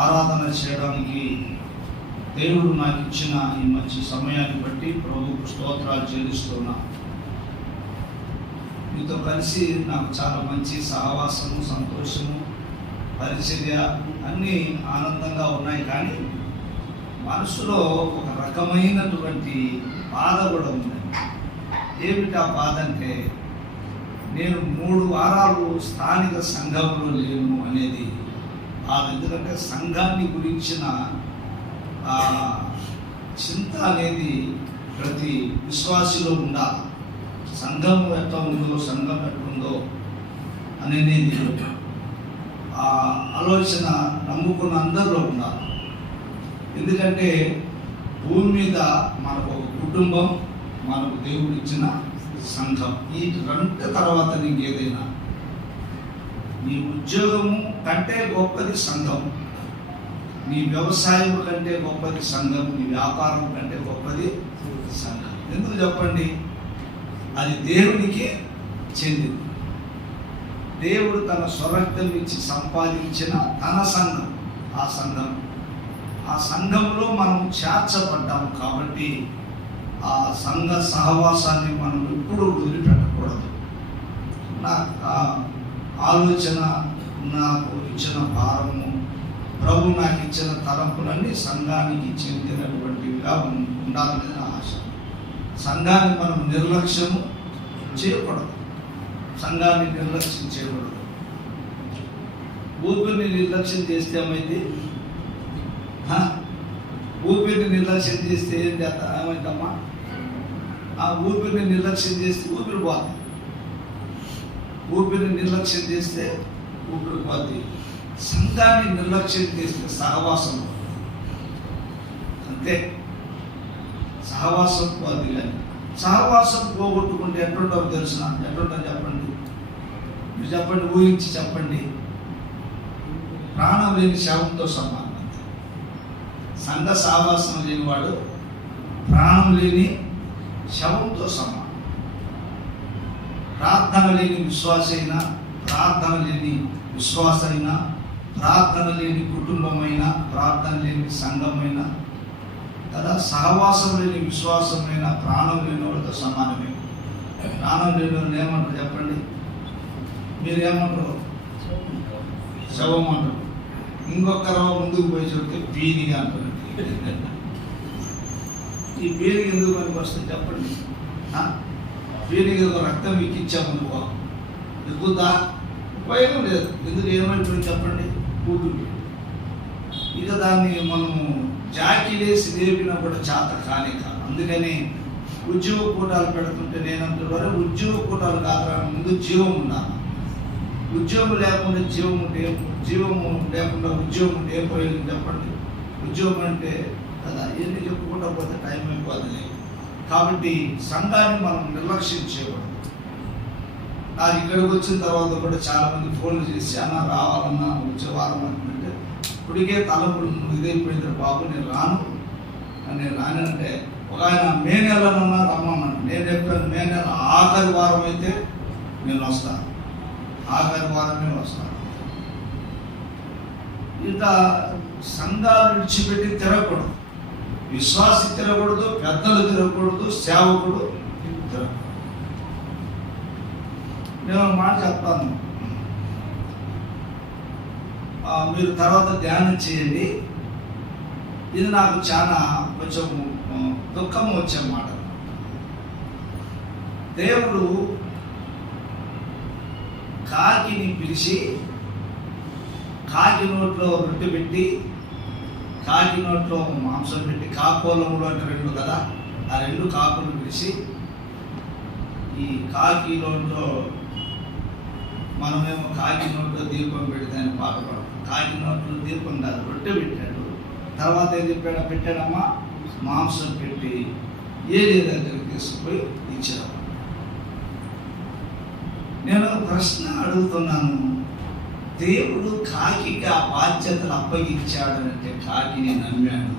ఆరాధన చేయడానికి దేవుడు నాకు ఇచ్చిన ఈ మంచి సమయాన్ని బట్టి ప్రభువుకు స్తోత్రాలు చెల్లిస్తున్నా. మీతో కలిసి నాకు చాలా మంచి సహవాసము, సంతోషము, పరిచర్య అన్నీ ఆనందంగా ఉన్నాయి. కానీ మనసులో ఒక రకమైనటువంటి బాధ కూడా ఉంది. ఏమిటి ఆ బాధ అంటే, నేను 3 వారాలు స్థానిక సంఘంలో లేను అనేది బాధ. ఎందుకంటే సంఘాన్ని గురించిన చింత అనేది ప్రతి విశ్వాసిలో ఉండాలి. సంఘం ఎట్లా ఉందో, సంఘం ఎట్లుందో అనేది ఆ ఆలోచన నమ్ముకున్న అందరిలో ఉండాలి. ఎందుకంటే భూమి మీద మనకు ఒక కుటుంబం, మనకు దేవుడు ఇచ్చిన సంఘం. ఈ 2 తర్వాత నీకేదైనా, నీ ఉద్యోగము కంటే గొప్పది సంఘం, నీ వ్యవసాయం కంటే గొప్పది సంఘం, నీ వ్యాపారం కంటే గొప్పది సంఘం. ఎందుకు చెప్పండి? అది దేవునికి చెందింది. దేవుడు తన స్వరక్తం ఇచ్చి సంపాదించిన తన సంఘం. ఆ సంఘంలో మనం చేర్చబడ్డాము. కాబట్టి ఆ సంఘ సహవాసాన్ని మనం ఎప్పుడూ వదిలిపెట్టకూడదు. నా ఆలోచన, నాకు ఇచ్చిన భారము, ప్రభు నాకు ఇచ్చిన తలంపులన్నీ సంఘానికి చెందినటువంటివిగా ఉండాలనేది నా ఆశ. సంఘాన్ని మనం నిర్లక్ష్యము చేయకూడదు. సంఘాన్ని నిర్లక్ష్యం చేయకూడదు. ఊపిరిని నిర్లక్ష్యం చేస్తే ఏమైంది? ఊపిరిని నిర్లక్ష్యం చేస్తే ఏం చేస్తా ఏమైందమ్మా? ఆ ఊపిరిని నిర్లక్ష్యం చేస్తే ఊపిరి పోతుంది. ఊపిరిని నిర్లక్ష్యం చేస్తే ఊపిరి పోతుంది. సంఘాన్ని నిర్లక్ష్యం చేస్తే సహవాసం అంతే. సహవాసం పోతుంది. కానీ సహవాసం పోగొట్టుకుంటే ఎట్లుంటావు తెలుసునా? ఎట్లుంటావు చెప్పండి? మీరు చెప్పండి, ఊహించి చెప్పండి. ప్రాణం లేని శవంతో సమానం. సంఘ సహవాసం లేనివాడు ప్రాణం లేని శవంతో సమానం. ప్రార్థన లేని విశ్వాసైనా, ప్రార్థన లేని విశ్వాసైనా, ప్రార్థన లేని కుటుంబమైనా, ప్రార్థన లేని సంఘమైనా కదా, సహవాసం లేని విశ్వాసమైన ప్రాణం లేని వాళ్ళతో సమానమే. ప్రాణం లేని వాళ్ళు ఏమంటారు చెప్పండి? మీరు ఏమంటారు? శవం అంటారు. ఇంకొకరు ముందుకు పోయి చెప్తే పీనిగా అంటారు. ఈ పీనికి ఎందుకు పనికి వస్తుంది చెప్పండి? పీనికి రక్తం ఎక్కించామనుకో ఎక్కుదా? ఉపయోగం లేదు. ఎందుకు ఏమైపోయింది చెప్పండి? కూతురు. ఇక దాన్ని మనము జాకీలేసి లేపినా కూడా చేత కానే కాదు. అందుకని ఉద్యోగ కూటాలు పెడుతుంటే నేనంటున్నారు, ఉద్యోగ కూటాలు కాదురా, ముందు జీవం ఉండాలి. ఉద్యోగం లేకుండా జీవము లేకుండా ఉద్యోగం ఉంటే ఏం ప్రయోజనం చెప్పండి? ఉద్యోగం అంటే కదా, ఎన్ని చెప్పుకుంటా పోతే టైం అయిపోతుంది. కాబట్టి సంఘాన్ని మనం నిర్లక్ష్యం చేయకూడదు. నాకు ఇక్కడికి వచ్చిన తర్వాత కూడా చాలామంది ఫోన్లు చేసి అన్న రావాలన్నా వచ్చే వారం అనుకుంటే ఇప్పటికే తలపుడు ఇదైపోయింది బాబు, నేను రాను. నేను రానంటే ఒక ఆయన మే నెలనన్నా రమ్మన్నాను. నేను చెప్పాను మే నెల ఆఖరి వారం అయితే నేను వస్తాను, ఆఖరి వారమే వస్తాను. ఇక సంఘాలు విడిచిపెట్టి తిరగకూడదు. విశ్వాసి తిరగకూడదు, పెద్దలు తిరగకూడదు, సేవకుడు తిరగకూడదు. నేను మాట చెప్తాను, మీరు తర్వాత ధ్యానం చేయండి. ఇది నాకు చాలా కొంచెం దుఃఖం వచ్చే మాట. దేవుడు కాకిని పిలిచి కాకి నోట్లో రొట్టె పెట్టి, కాకి నోట్లో మాంసం పెట్టి, కాకోలంలో అంటే 2 కదా, ఆ 2 కాకులు పిలిచి ఈ కాకి నోట్లో, మనమేమో కాకి నోట్లో దీపం పెడితే అని పాట పడతాం. కాకి నోట్లో దీపం కాదు, రొట్టె పెట్టాడు. తర్వాత ఏం చెప్పాడు? పెట్టాడమ్మా మాంసం పెట్టి ఏలే దగ్గరికి తీసుకుపోయి ఇచ్చాడు. నేను ప్రశ్న అడుగుతున్నాను, దేవుడు కాకికి ఆ బాధ్యతను అప్పగించాడనంటే కాకిని నమ్మాడు.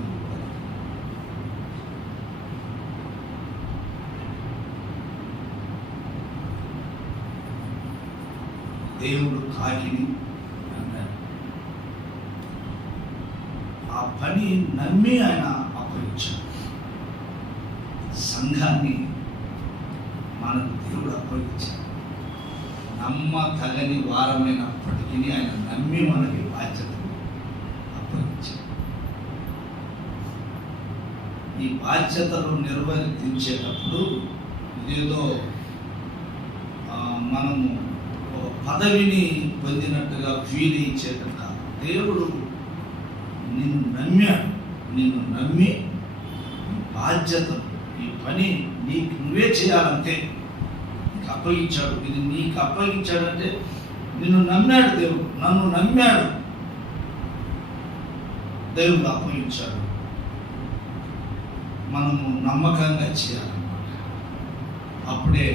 దేవుడు కాకిని నమ్మాడు. పని నమ్మి ఆయన అప్పగించాడు. సంఘాన్ని మనకు దేవుడు అప్పగించాడు. నమ్మతగని వారమైనప్పటికీ ఆయన నమ్మి మనకి బాధ్యతను అప్పగించాడు. ఈ బాధ్యతలు నిర్వర్తించేటప్పుడు ఇదేదో మనము పదవిని పొందినట్టుగా ఫీల్ ఇచ్చేట కాదు. దేవుడు నిన్ను నమ్మాడు. నిన్ను నమ్మి బాధ్యతలు, ఈ పని నీకు నువ్వే చేయాలంటే నీకు అప్పగించాడు. ఇది నీకు అప్పగించాడంటే నిన్ను నమ్మాడు దేవుడు. నన్ను నమ్మాడు, దేవుడు అప్పగించాడు. మనము నమ్మకంగా చేయాలన్నమాట. అప్పుడే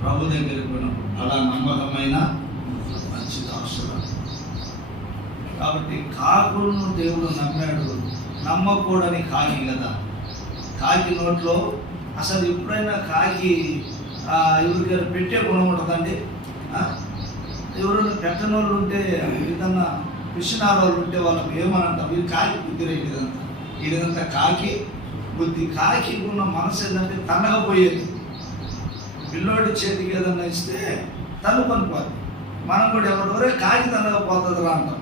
ప్రభు దగ్గరికి పోయినప్పుడు అలా నమ్మకమైన మంచి దాసుడు. కాబట్టి కాకులను దేవుడు నమ్మాడు. నమ్మకూడని కాకి కదా. కాకి నోట్లో అసలు ఎప్పుడైనా కాకి ఎవరికైనా పెట్టే గుణం ఉంటుందండి. ఎవరైనా పెట్టని వాళ్ళు ఉంటే, ఏదన్నా పిచ్చినారు వాళ్ళు ఉంటే వాళ్ళకి ఏమనంటాం, ఇది కాకి బుద్ధి రేపు ఇదంతా. ఇదంతా కాకి బుద్ధి. కాకి ఉన్న మనసు ఏంటంటే తనకపోయేది. పిల్లోడి చేతికి ఏదన్నా ఇస్తే తనుకొని పోతుంది. మనం కూడా ఎవరెవరే కాకి తనకపోతుందిరా అంటాం.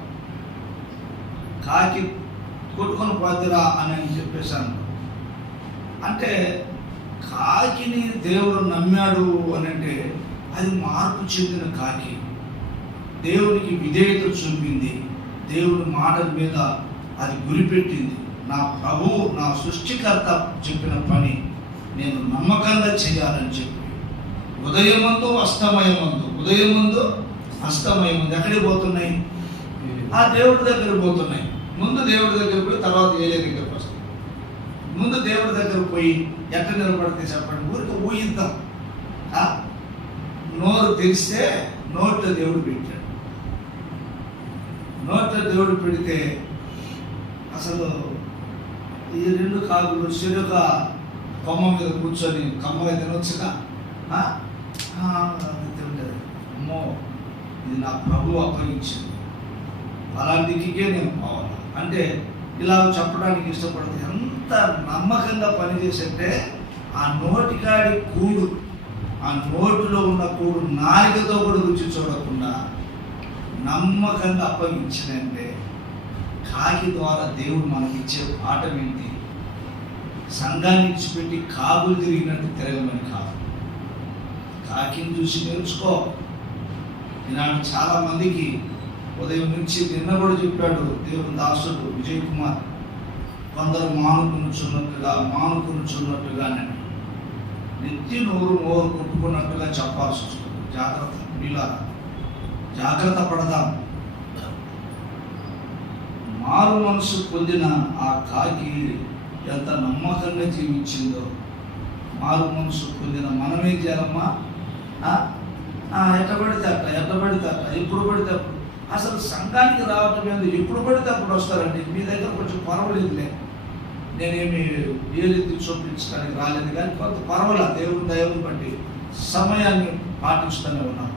కాకి కొట్టుకొని పోతురా అని చెప్పేశాను. అంటే కాకిని దేవుడు నమ్మాడు అని అంటే అది మార్పు చెందిన కాకి. దేవునికి విధేయత చూపింది. దేవుడి మాటల మీద అది గురిపెట్టింది. నా ప్రభువు, నా సృష్టికర్త చెప్పిన పని నేను నమ్మకంగా చేయాలని చెప్పి ఉదయమందు అస్తమయమందు, ఉదయమందు అస్తమయమందు ఎక్కడికి పోతున్నాయి? ఆ దేవుడి దగ్గర పోతున్నాయి. ముందు దేవుడి దగ్గర పోయి తర్వాత ఏలే దగ్గరకు వస్తాయి. ముందు దేవుడి దగ్గర పోయి ఎట్లా నిలబడితే చెప్పండి, ఊరికి ఊహిద్దాం. నోరు తెరిస్తే నోట్లో దేవుడు పెట్టాడు. నోట్లో దేవుడు పెడితే అసలు ఈ రెండు కాకులు చెరుక కొమ్మ మీద కూర్చొని కమ్మగా తినొచ్చుగా తింటది. అమ్మో, ఇది నా ప్రభువు అప్పగించింది, అలాంటికే నేను పోవాలి అంటే ఇలా చెప్పడానికి ఇష్టపడుతుంది. ఎంత నమ్మకంగా పనిచేసంటే ఆ నోటికాడి కూడు, ఆ నోటిలో ఉన్న కూడు నాలుకతో కూడా రుచి చూడకుండా నమ్మకంగా అప్పగించినంటే కాకి ద్వారా దేవుడు మనకిచ్చే పాఠం ఏంటి? సంఘాన్ని ఇచ్చిపెట్టి కాకులు తిరిగినట్టు తిరగమని కాదు. కాకిని చూసి నేర్చుకో. ఈనాడు చాలా మందికి ఉదయం నుంచి నిన్న కూడా చెప్పాడు దేవుని దాసుడు విజయ్ కుమార్, కొందరు మానుకునుచున్నట్టుగానే నెత్తి నోరు కొట్టుకున్నట్టుగా చెప్పాల్సి వస్తుంది. జాగ్రత్త, ఇలా జాగ్రత్త పడదాం. మారు మనసు పొందిన ఆ కాకి ఎంత నమ్మకంగా జీవించిందో, మారు మనసు పొందిన మనమే చేయాలమ్మా. ఎట్ట పడితే అట్ట, ఎప్పుడు పడితే అప్పుడు. అసలు సంఘానికి రావటం ఏంది? ఎప్పుడు పడితే అప్పుడు వస్తారండి. మీ దగ్గర కొంచెం పర్వాలేదులే, నేనేమి ఏలెత్తి చూపించడానికి రాలేదు, కానీ కొంత పర్వాలేదు. దేవుని దైవం బట్టి సమయాన్ని పాటిస్తూనే ఉన్నాం.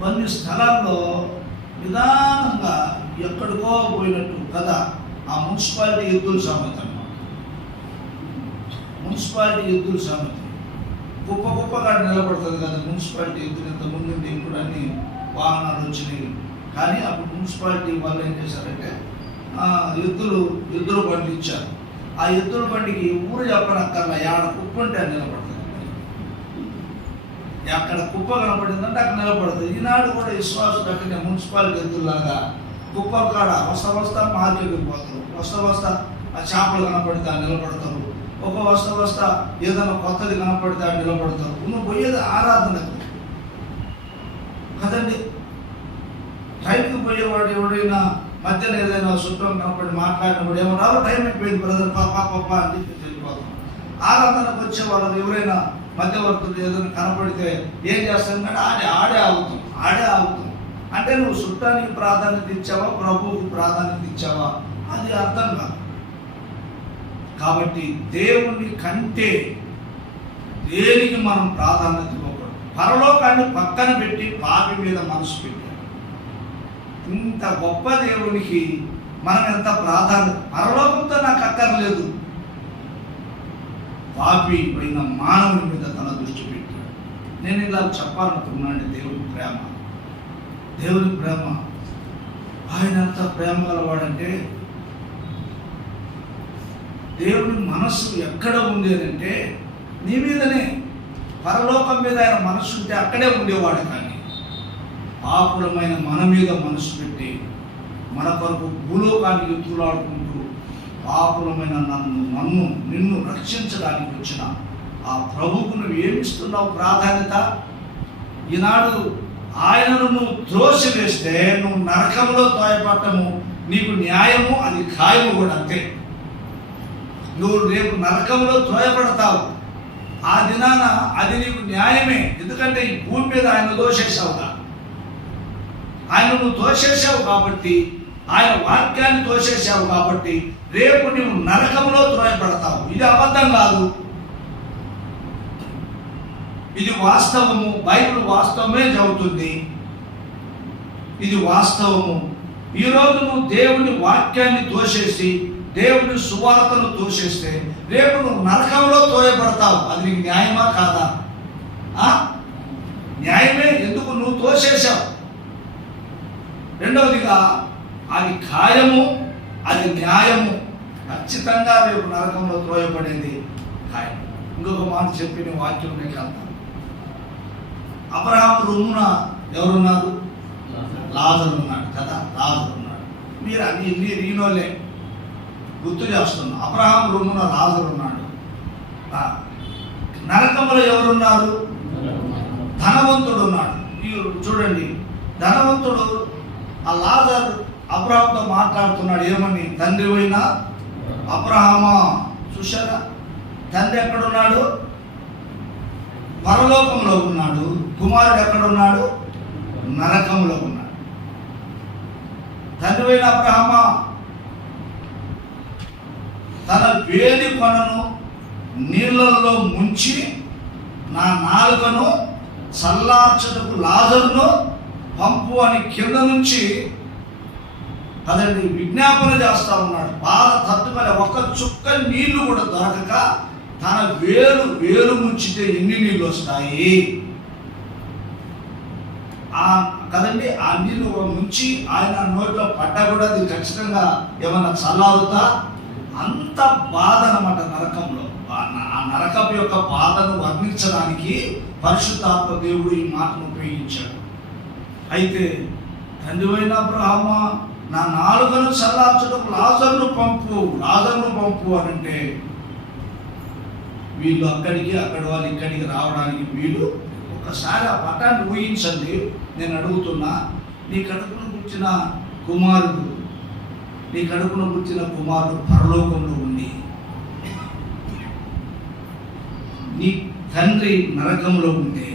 కొన్ని స్థలాల్లో నిదానంగా ఎక్కడికో పోయినట్టు కదా. ఆ మున్సిపాలిటీ ఎద్దుల సామెత అన్నమాట. మున్సిపాలిటీ ఎద్దుల సామెత కుప్పగా నిలబడుతుంది కదా. మున్సిపాలిటీ ఎద్దులు ఇంత ముందుండి ఇప్పుడు అన్ని వాహనాలు వచ్చినాయి. కానీ అప్పుడు మున్సిపాలిటీ వాళ్ళు ఏం చేశారంటే ఎద్దుల బండి ఇచ్చారు. ఆ ఎద్దుల బండికి ఊరు చెప్పనక్కర్లా, ఏడ కుప్ప ఉంటే నిలబడుతుంది. అక్కడ కుప్ప కనపడిందంటే అక్కడ నిలబడుతుంది. ఈనాడు కూడా విశ్వాసులు అక్కడే మున్సిపాలిటీ ఎద్దుల్లాగా కుప్ప కాడ వస్తా మార్కెట్కి పోతారు. వస్తా ఆ చేపలు కనపడితే నిలబడతారు. ఒక వస్తా ఏదైనా కొత్తది కనపడితే నిలబడతారు. నువ్వు పోయేది ఆరాధనకు కదండి. టైంకి పోయేవాడు ఎవడైనా మధ్యలో ఏదైనా శుభ్రం కనపడి మాట్లాడినప్పుడు ఏమో రావు, టైం అయిపోయింది బ్రదర్ పాప అని చెప్పి వెళ్ళిపోతాం. ఆరాధనకు వచ్చే వాళ్ళు ఎవరైనా మధ్యవర్తులు ఏదైనా కనపడితే ఏం చేస్తాం అంటే ఆడే ఆగుతాం. అంటే నువ్వు చుట్టానికి ప్రాధాన్యత ఇచ్చావా, ప్రభువుకి ప్రాధాన్యత ఇచ్చావా, అది అర్థం కాదు. కాబట్టి దేవుని కంటే దేనికి మనం ప్రాధాన్యత ఇవ్వకూడదు. పరలోకాన్ని పక్కన పెట్టి పాపి మీద మనసు పెట్టాడు. ఇంత గొప్ప దేవునికి మనం ఎంత ప్రాధాన్యత. పరలోకంతో నాకు అక్కర్లేదు, పాపి పైన మానవుని మీద తన దృష్టి పెట్టాడు. నేను ఇలా చెప్పాలనుకున్నాను, దేవుని ప్రేమ ఆయన ఎంత ప్రేమ గలవాడంటే, దేవుని మనస్సు ఎక్కడ ఉంది అని అంటే నీ మీదనే. పరలోకం మీద ఆయన మనస్సు ఉంటే అక్కడే ఉండేవాడు, కానీ పాపులమైన మన మీద మనసు పెట్టి మన కొరకు భూలోకాన్ని ఎత్తులాడుకుంటూ పాపులమైన నిన్ను రక్షించడానికి వచ్చిన ఆ ప్రభువుకు నువ్వు ఏమిస్తున్నావు ప్రాధాన్యత? ఈనాడు ఆయనను నువ్వు త్రోసివేస్తే నువ్వు నరకంలో తోయపట్టము నీకు న్యాయము, అది ఖాయము కూడా అంతే. నువ్వు రేపు నరకంలో త్రోయపడతావు, ఆ దినాన అది నీకు న్యాయమే. ఎందుకంటే ఈ భూమి మీద ఆయన దోషేసావుగా, ఆయన నువ్వు తోసేసావు కాబట్టి, ఆయన వాక్యాన్ని తోసేసావు కాబట్టి రేపు నువ్వు నరకంలో త్రోయపడతావు. ఇది అబద్ధం కాదు, ఇది వాస్తవము. బైబిల్ వాస్తవమే చెబుతుంది, ఇది వాస్తవము. ఈరోజు నువ్వు దేవుని వాక్యాన్ని తోసేసి దేవుని సువార్తను తోసేస్తే రేపు నువ్వు నరకంలో తోయబడతావు. అది నీకు న్యాయమా కాదా? న్యాయమే. ఎందుకు? నువ్వు తోసేసావు. రెండవదిగా అది ఖాయము, అది న్యాయము. ఖచ్చితంగా రేపు నరకంలో త్రోయబడేది ఖాయం. ఇంకొక మాట చెప్పి నేను వాక్యంలోకి వెళ్తాను. అబ్రహాము రొమ్మున ఎవరున్నారు? లాజరు ఉన్నాడు కదా, లాజరు ఉన్నాడు. మీరు అన్ని ఈయనోళ్ళే గుర్తు చేస్తున్నా. అబ్రహాం రొమ్మున లాజరు ఉన్నాడు. నరకంలో ఎవరున్నారు? ధనవంతుడు ఉన్నాడు. చూడండి, ధనవంతుడు ఆ లాజరు అబ్రహాంతో మాట్లాడుతున్నాడు. ఏమని? తండ్రి అయిన అబ్రహామా. చూశారా, తండ్రి ఎక్కడున్నాడు? పరలోకంలో ఉన్నాడు. కుమారుడు ఎక్కడున్నాడు? నరకంలో ఉన్నాడు. తండ్రి అయిన అబ్రహామా, తన వేలి కొనను నీళ్ళల్లో ముంచి నా నాలుకను చల్లార్చుటకు లాజరును పంపు అని కింద నుంచి కదండి విజ్ఞాపన చేస్తా ఉన్నాడు. బాధ తట్టుకొని ఒక్క చుక్క నీళ్లు కూడా దొరకక తన వేలు ముంచితే ఎన్ని నీళ్ళు వస్తాయి? కదండి ఆ నీళ్ళు ముంచి ఆయన నోట్లో పడ్డా కూడా అది ఖచ్చితంగా ఏమన్నా చల్లారుతా? అంత బాధ అన్నమాట నరకంలో. ఆ నరకం యొక్క బాధను వర్ణించడానికి పరిశుద్ధాత్మ దేవుడు ఈ మాటను ఉపయోగించాడు. అయితే తండ్రి అయిన అబ్రహామా, నా నాలుకను చల్లార్చడానికి లాజరును పంపు అని అంటే వీళ్ళు అక్కడికి, అక్కడి వాళ్ళు ఇక్కడికి రావడానికి వీళ్ళు. ఒకసారి ఆ పట్టాన్ని ఊహించండి. నేను అడుగుతున్నా, నీ కడుపును పుట్టిన కుమారుడు పరలోకంలో ఉండి నీ తండ్రి నరకంలో ఉంటే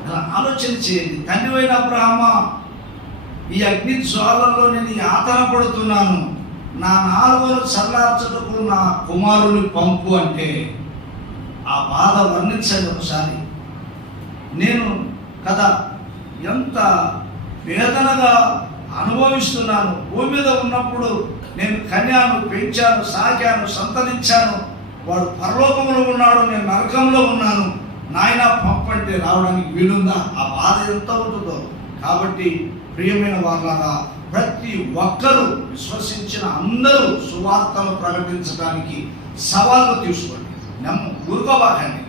అలా ఆలోచన చేయండి. తండ్రి అయిన అబ్రహామా, ఈ అగ్ని జ్వాలల్లో నేను యాతన పడుతున్నాను, నా నాలుకను చల్లార్చుటకు నా కుమారుని పంపు అంటే ఆ బాధ వర్ణించండి ఒకసారి. నేను కదా ఎంత వేదనగా అనుభవిస్తున్నాను. భూమి మీద ఉన్నప్పుడు నేను కన్యాను, పెంచాను, సాకాను, సంతరించాను. వాడు పరలోకంలో ఉన్నాడు, నేను నరకంలో ఉన్నాను. నాయన పంపంటే రావడానికి వీలుందా? ఆ బాధ ఎంత ఉంటుందో. కాబట్టి ప్రియమైన వాళ్ళగా ప్రతి ఒక్కరూ విశ్వసించిన అందరూ సువార్తను ప్రకటించడానికి సవాళ్ళు తీసుకోండి. ఊరుకోబాకండి,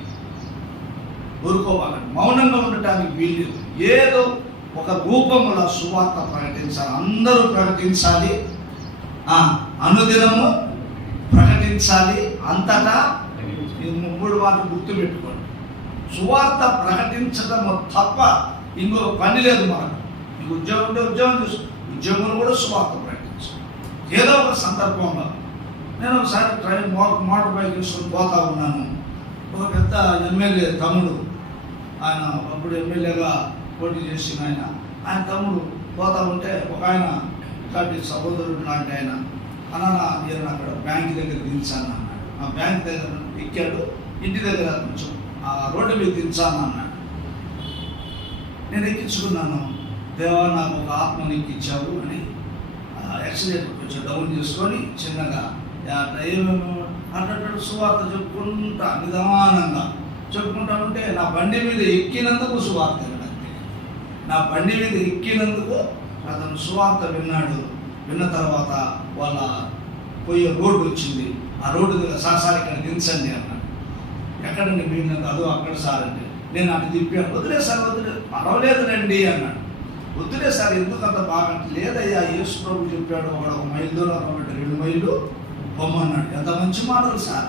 మౌనంగా ఉండటానికి వీలు. ఏదో ఒక రూపంలో సువార్త ప్రకటించాలి. అందరూ ప్రకటించాలి, అనుదినము ప్రకటించాలి. అంతటా ఈ 3 మాటలు గుర్తుపెట్టుకోండి. సువార్త ప్రకటించడం తప్ప ఇంకో పని లేదు మనకు. మీకు ఉద్యోగం ఉంటే ఉద్యోగంలో కూడా సువార్త ప్రకటించాలి. ఏదో ఒక సందర్భంలో నేను ఒకసారి మోటార్ బైక్ తీసుకొని పోతా ఉన్నాను. ఒక పెద్ద ఎమ్మెల్యే తమ్ముడు, ఆయన అప్పుడు ఎమ్మెల్యేగా పోటీ చేసిన ఆయన తమ్ముడు పోతా ఉంటే ఒక ఆయన కాబట్టి సహోదరుడు లాంటి ఆయన నేను అక్కడ బ్యాంక్ దగ్గర దించాను అన్నాడు. ఆ బ్యాంక్ దగ్గర ఎక్కాడు, ఇంటి దగ్గర కొంచెం ఆ రోడ్డు మీద దించాను అన్నాడు. నేను ఎక్కించుకున్నాను. దేవా నాకు ఒక ఆత్మనికి ఇచ్చావు అని యాక్సిడెంట్ కొంచెం డౌన్ చేసుకొని చిన్నగా ఏమేమో అన్నట్టు సువార్త చెప్పుకుంటా నిదానంగా చెప్పుకుంటా ఉంటే నా బండి మీద ఎక్కినందుకు సువార్త వినండి. నా బండి మీద ఎక్కినందుకు అతను సువార్త విన్నాడు. విన్న తర్వాత వాళ్ళ పోయే రోడ్డు వచ్చింది. ఆ రోడ్డు దగ్గర సార్ ఇక్కడ దించండి అన్నాడు. ఎక్కడండి పోయినందుకు? అదో అక్కడ సార్ అంటే నేను అటు తిప్పాను. వదిలే సార్ వదిలే, పర్వాలేదులేండి అన్నాడు. వద్దులే సార్ ఎందుకు అంత బాగా? లేదయ్యా యేసు ప్రభు చెప్పాడు, ఒక మైలు దూరం కాబట్టి 2 మైళ్ళు పొమ్మన్నాడు. ఎంత మంచి మాటలు సార్.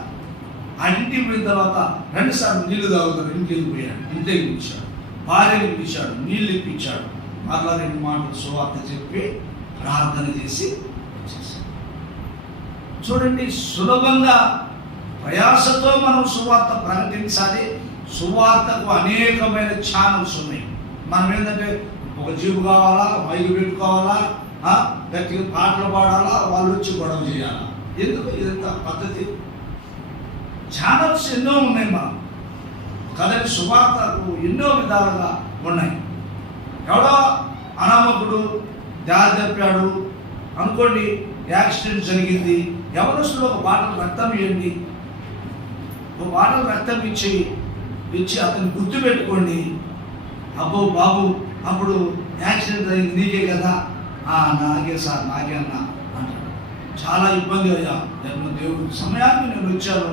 ఆ ఇంటికి పోయిన తర్వాత 2 సార్లు నీళ్లు తాగుతాడు. ఇంటికి వెళ్ళిపోయాడు. ఇంటికి పిలిచాడు, భార్యని పిలిచాడు, నీళ్ళు ఇప్పించాడు. మరలా 2 మాటలు సువార్త చెప్పి ప్రార్థన చేసి వచ్చేసాడు. చూడండి, సులభంగా ప్రయాసతో మనం సువార్త ప్రకటించాలి. సువార్తకు అనేకమైన ఛానల్స్ ఉన్నాయి. మనం ఏంటంటే ఒక జీబు కావాలా, మైలు పెట్టుకోవాలా, గట్టిగా పాటలు పాడాలా, వాళ్ళు వచ్చి గొడవ చేయాలా? ఎందుకు ఇదంతా పద్ధతి? ఛానల్స్ ఎన్నో ఉన్నాయి మనం కదండి. సువార్తకు ఎన్నో విధాలుగా ఉన్నాయి. ఎవడో అనామకుడు దారి తప్పాడు అనుకోండి, యాక్సిడెంట్ జరిగింది, ఎవరొస్తులో ఒక బాటలు రక్తం ఇవ్వండి, ఒక బాటలు రక్తం ఇచ్చి అతన్ని గుర్తు పెట్టుకోండి. అబ్బో బాబు అప్పుడు యాక్సిడెంట్ అయింది నీకే కదా? నాకే సార్, నాకే అన్నా అంటాడు. చాలా ఇబ్బంది అయ్యా, దేవుడు సమయానికి నేను వచ్చాను.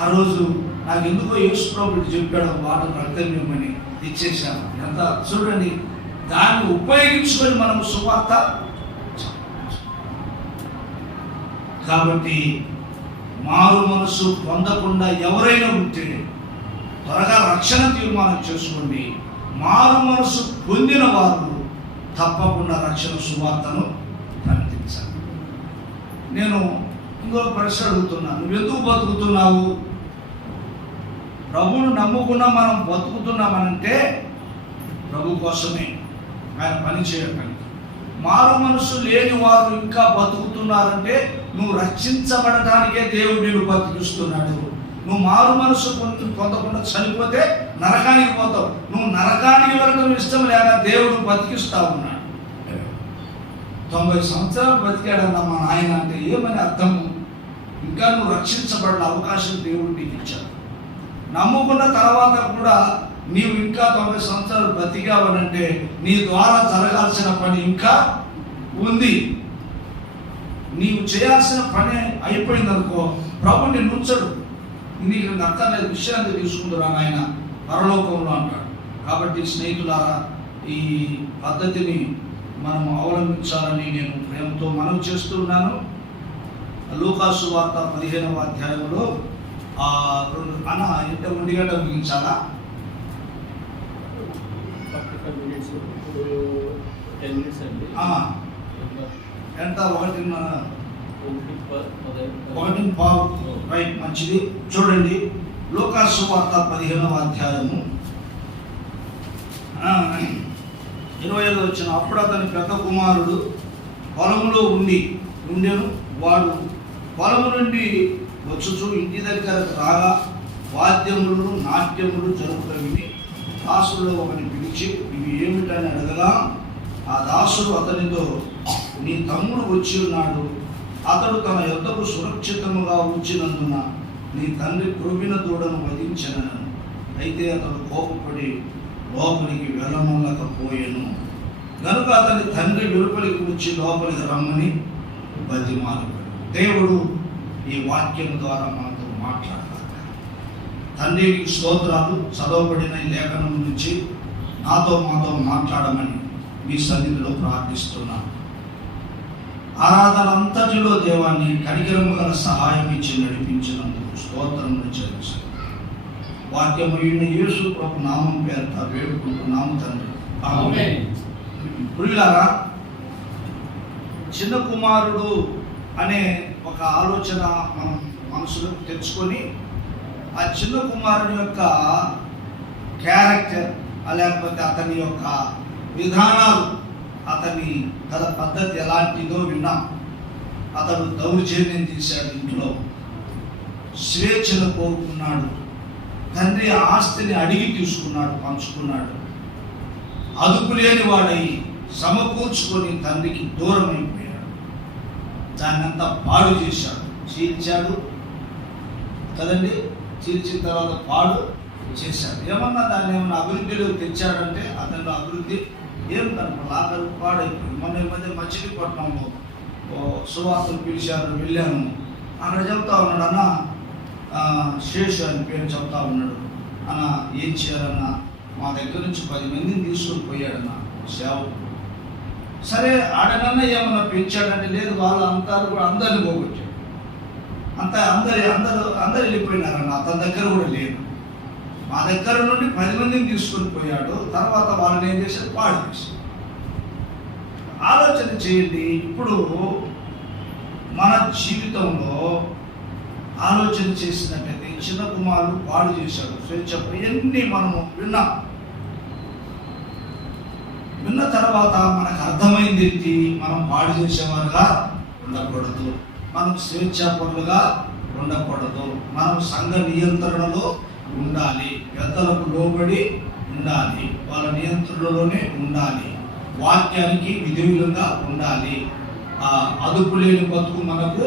ఆ రోజు నాకు ఎందుకో యేసు ప్రభువు చెప్పాడు బాటలు రక్తం ఇవ్వమని, ఇచ్చేసాను. ఎంత చూడండి, దాన్ని ఉపయోగించుకొని మనం సువార్త. కాబట్టి మారు మనసు పొందకుండా ఎవరైనా ఉంటే త్వరగా రక్షణ తీర్మానం చేసుకోండి. మారు మనసు పొందిన వారు తప్పకుండా రక్షణ సువార్తను ప్రకటించాలి. నేను ఇంకొక ప్రశ్న అడుగుతున్నాను, నువ్వు ఎందుకు బతుకుతున్నావు? ప్రభువును నమ్ముకున్నా మనం బతుకుతున్నామనంటే ప్రభు కోసమే, ఆయన పని చేయకండి. మారు మనసు లేని వారు ఇంకా బతుకుతున్నారంటే నువ్వు రక్షించబడటానికే దేవుడు నిన్ను బతికిస్తున్నాడు. నువ్వు మారు మనసు పొందకుండా చనిపోతే నరకానికి పోతావు. నువ్వు నరకానికి వెళ్ళడం ఇష్టం లేక దేవుడు బతికిస్తా ఉన్నాడు. 90 సంవత్సరాలు బతికాడన్న మా నాయన అంటే ఏమని అర్థము? ఇంకా నువ్వు రక్షించబడిన అవకాశం దేవుడు నీకు ఇచ్చాడు. నమ్ముకున్న తర్వాత కూడా నీవు ఇంకా 90 సంవత్సరాలు బతికావనంటే నీ ద్వారా జరగాల్సిన పని ఇంకా ఉంది. నీవు చేయాల్సిన పని అయిపోయిందనుకో, ప్రభు నిన్ను ఉంచడు. నీకు అక్కర్లేదు, విషయాన్ని తీసుకుంటురా నాయన పరలోకంలో అంటాడు. కాబట్టి స్నేహితులారా, ఈ పద్ధతిని మనం అవలంబించాలని నేను ప్రేమతో మనవి చేస్తున్నాను. లూకాసు వార్త 15వ అధ్యాయంలో అన్న ఎంత 1 గంట ముగించాలా? 10 minutes అండి. ఎంత 1:15 రైట్, మంచిది. చూడండి, లూకాసు వార్త 15వ అధ్యాయము 25 వచ్చిన. అప్పుడు అతని పెద్ద కుమారుడు పొలంలో ఉండెను. వాడు పొలము నుండి వచ్చుచు ఇంటి దగ్గర రాగా వాద్యములు నాట్యములు జరుగుతున్నవి. దాసుల్లో ఒకరిని పిలిచి ఇవి ఏమిటని అడగగా, ఆ దాసుడు అతనితో, నీ తమ్ముడు వచ్చి ఉన్నాడు, అతడు తన యొద్దకు సురక్షితముగా ఉంచినందున నీ తండ్రి క్రొవ్విన దూడను వధించనను. అయితే అతడు కోపపడి లోపలికి వెళ్ళమనకపోయెను. కనుక అతని తండ్రి వెలుపలికి వచ్చి లోపలికి రమ్మని బతిమాలాడు. దేవుడు ఈ వాక్యం ద్వారా మనతో మాట్లాడతాడు. తండ్రికి స్తోత్రాలు. చదవబడిన ఈ లేఖనం నుంచి మాతో మాట్లాడమని మీ సన్నిధిలో ప్రార్థిస్తున్నాను. ఆరాధన అంతటిలో దేవాన్ని కనికరము గల సహాయం ఇచ్చి నడిపించినందుకు స్తోత్రములు చెల్లించాను. వాక్యమైన యేసు ప్రభు నామం పేరట వేడుకుంటున్నాము తండ్రి, ఆమేన్. ప్రియులారా, చిన్న కుమారుడు అనే ఒక ఆలోచన మనం మనసులో తెచ్చుకొని ఆ చిన్న కుమారుని యొక్క క్యారెక్టర్, లేకపోతే అతని యొక్క విధానాలు, అతని గత పద్ధతి ఎలాంటిదో విన్నాం. అతడు దౌర్జన్యం చేశాడు, ఇంట్లో స్వేచ్ఛను కోరుకున్నాడు, తండ్రి ఆస్తిని అడిగి తీసుకున్నాడు, పంచుకున్నాడు, అదుపు లేని వాడై సమకూర్చుకొని తండ్రికి దూరం అయిపోయాడు. దాన్నంతా పాడు చేశాడు, చీల్చాడు కదండి. చీల్చిన తర్వాత పాడు చేశాడు. ఏమన్నా దాన్ని ఏమన్నా అభివృద్ధిలో తెచ్చాడంటే అతనిలో అభివృద్ధి ఏం కనుక ఆఖరు పాడైపోయింది. మొన్న ఈ మధ్య మచిలీపట్నంలో సువార్తలు పిలిచారు, వెళ్ళాను. అక్కడ చెప్తా ఉన్నాడు, అన్న శేషు అని పేరు చెప్తా ఉన్నాడు. అన్న ఏం చేయాలన్నా, మా దగ్గర నుంచి 10 మందిని తీసుకొని పోయాడన్న సేవకు. సరే ఆడనన్నా ఏమన్నా పెంచాడంటే లేదు, వాళ్ళు అంతారు కూడా అందరిని పోగొట్టాడు. అందరు వెళ్ళిపోయినారన్న, అతని దగ్గర కూడా లేదు. మా దగ్గర నుండి 10 మందిని తీసుకొని పోయాడు. తర్వాత వాళ్ళని ఏం చేశారు, పాడు చేశారు. ఆలోచన చేయండి. ఇప్పుడు మన జీవితంలో ఆలోచన చేసినట్టయితే చిన్న కుమారుడు పాడు చేశాడు, స్వేచ్ఛ ఎన్ని మనము విన్న తర్వాత మనకు అర్థమైంది ఏంటి, మనం పాడు చేసేవారుగా ఉండకూడదు, మనం స్వేచ్ఛాపరులుగా ఉండకూడదు, మనం సంఘ నియంత్రణలో ఉండాలి, పెద్దలకు లోబడి ఉండాలి, వాళ్ళ నియంత్రణలోనే ఉండాలి, వాక్యానికి విధేయులుగా ఉండాలి. అదుపు లేని బతుకు మనకు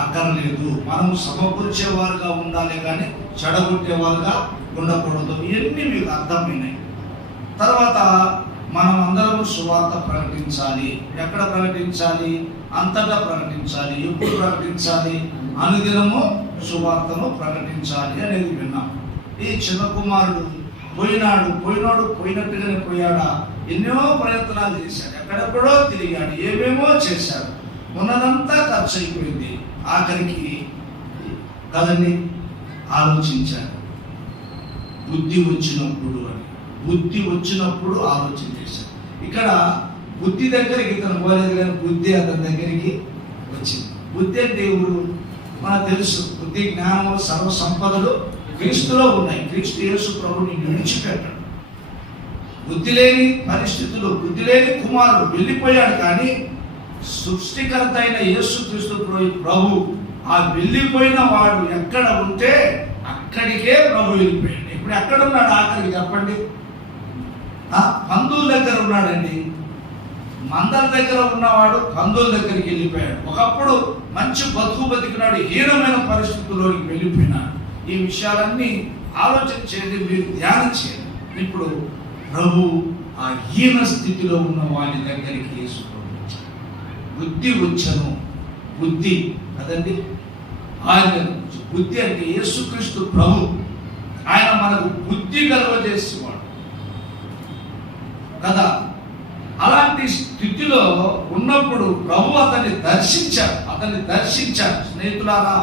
అక్కర్లేదు. మనం సమకూర్చేవారుగా ఉండాలి కానీ చెడగొట్టేవారుగా ఉండకూడదు. ఇవన్నీ మీకు అర్థమైనాయి. తర్వాత మనం అందరం సువార్త ప్రకటించాలి. ఎక్కడ ప్రకటించాలి? అంతటా ప్రకటించాలి. ఎప్పుడు ప్రకటించాలి? అనుదినము సువార్తను ప్రకటించాలి అనేది విన్నాం. ఈ చిన్న కుమారుడు పోయినట్టుగానే పోయాడా? ఎన్నో ప్రయత్నాలు చేశాడు, ఎక్కడెక్కడో తిరిగాడు, ఏమేమో చేశాడు, ఉన్నదంతా ఖర్చు అయిపోయింది. ఆఖరికి కదండి ఆలోచించాడు, బుద్ధి వచ్చినప్పుడు ఆలోచన చేశాడు. ఇక్కడ బుద్ధి దగ్గరికి ఇతను పోలేదు కానీ బుద్ధి అతని దగ్గరికి వచ్చింది. బుద్ధి అంటే ఎవరు? మనకు తెలుసు, బుద్ధి జ్ఞానములు సర్వ సంపదలు క్రీస్తులో ఉన్నాయి. క్రీస్తు యేసు ప్రభుని విడిచిపెట్టాడు. బుద్ధి లేని పరిస్థితులు, బుద్ధి లేని కుమారుడు వెళ్ళిపోయాడు. కానీ సృష్టికర్త అయిన యేసు క్రీస్తు ప్రభు ఆ వెళ్ళిపోయిన వాడు ఎక్కడ ఉంటే అక్కడికే ప్రభు వెళ్ళిపోయాడు. ఇప్పుడు ఎక్కడున్నాడు ఆఖరికి చెప్పండి? పందుల దగ్గర ఉన్నాడండి. మందల దగ్గర ఉన్నవాడు పందుల దగ్గరికి వెళ్ళిపోయాడు. ఒకప్పుడు మంచి బతికినాడు, హీనమైన పరిస్థితుల్లోకి వెళ్ళిపోయినాడు. ఈ విషయాలన్నీ ఆలోచన చేయండి, మీరు ధ్యానం చేయండి. ఇప్పుడు ప్రభు ఆ హీన స్థితిలో ఉన్న వాని దగ్గరికి యేసు బుద్ధి వచ్చను. బుద్ధి కదండి, ఆయన బుద్ధి అంటే యేసుక్రీస్తు ప్రభు. ఆయన మనకు బుద్ధి కలుగజేసేవాడు కదా. అలాంటి స్థితిలో ఉన్నప్పుడు ప్రభు అతన్ని దర్శించాడు. స్నేహితులారా,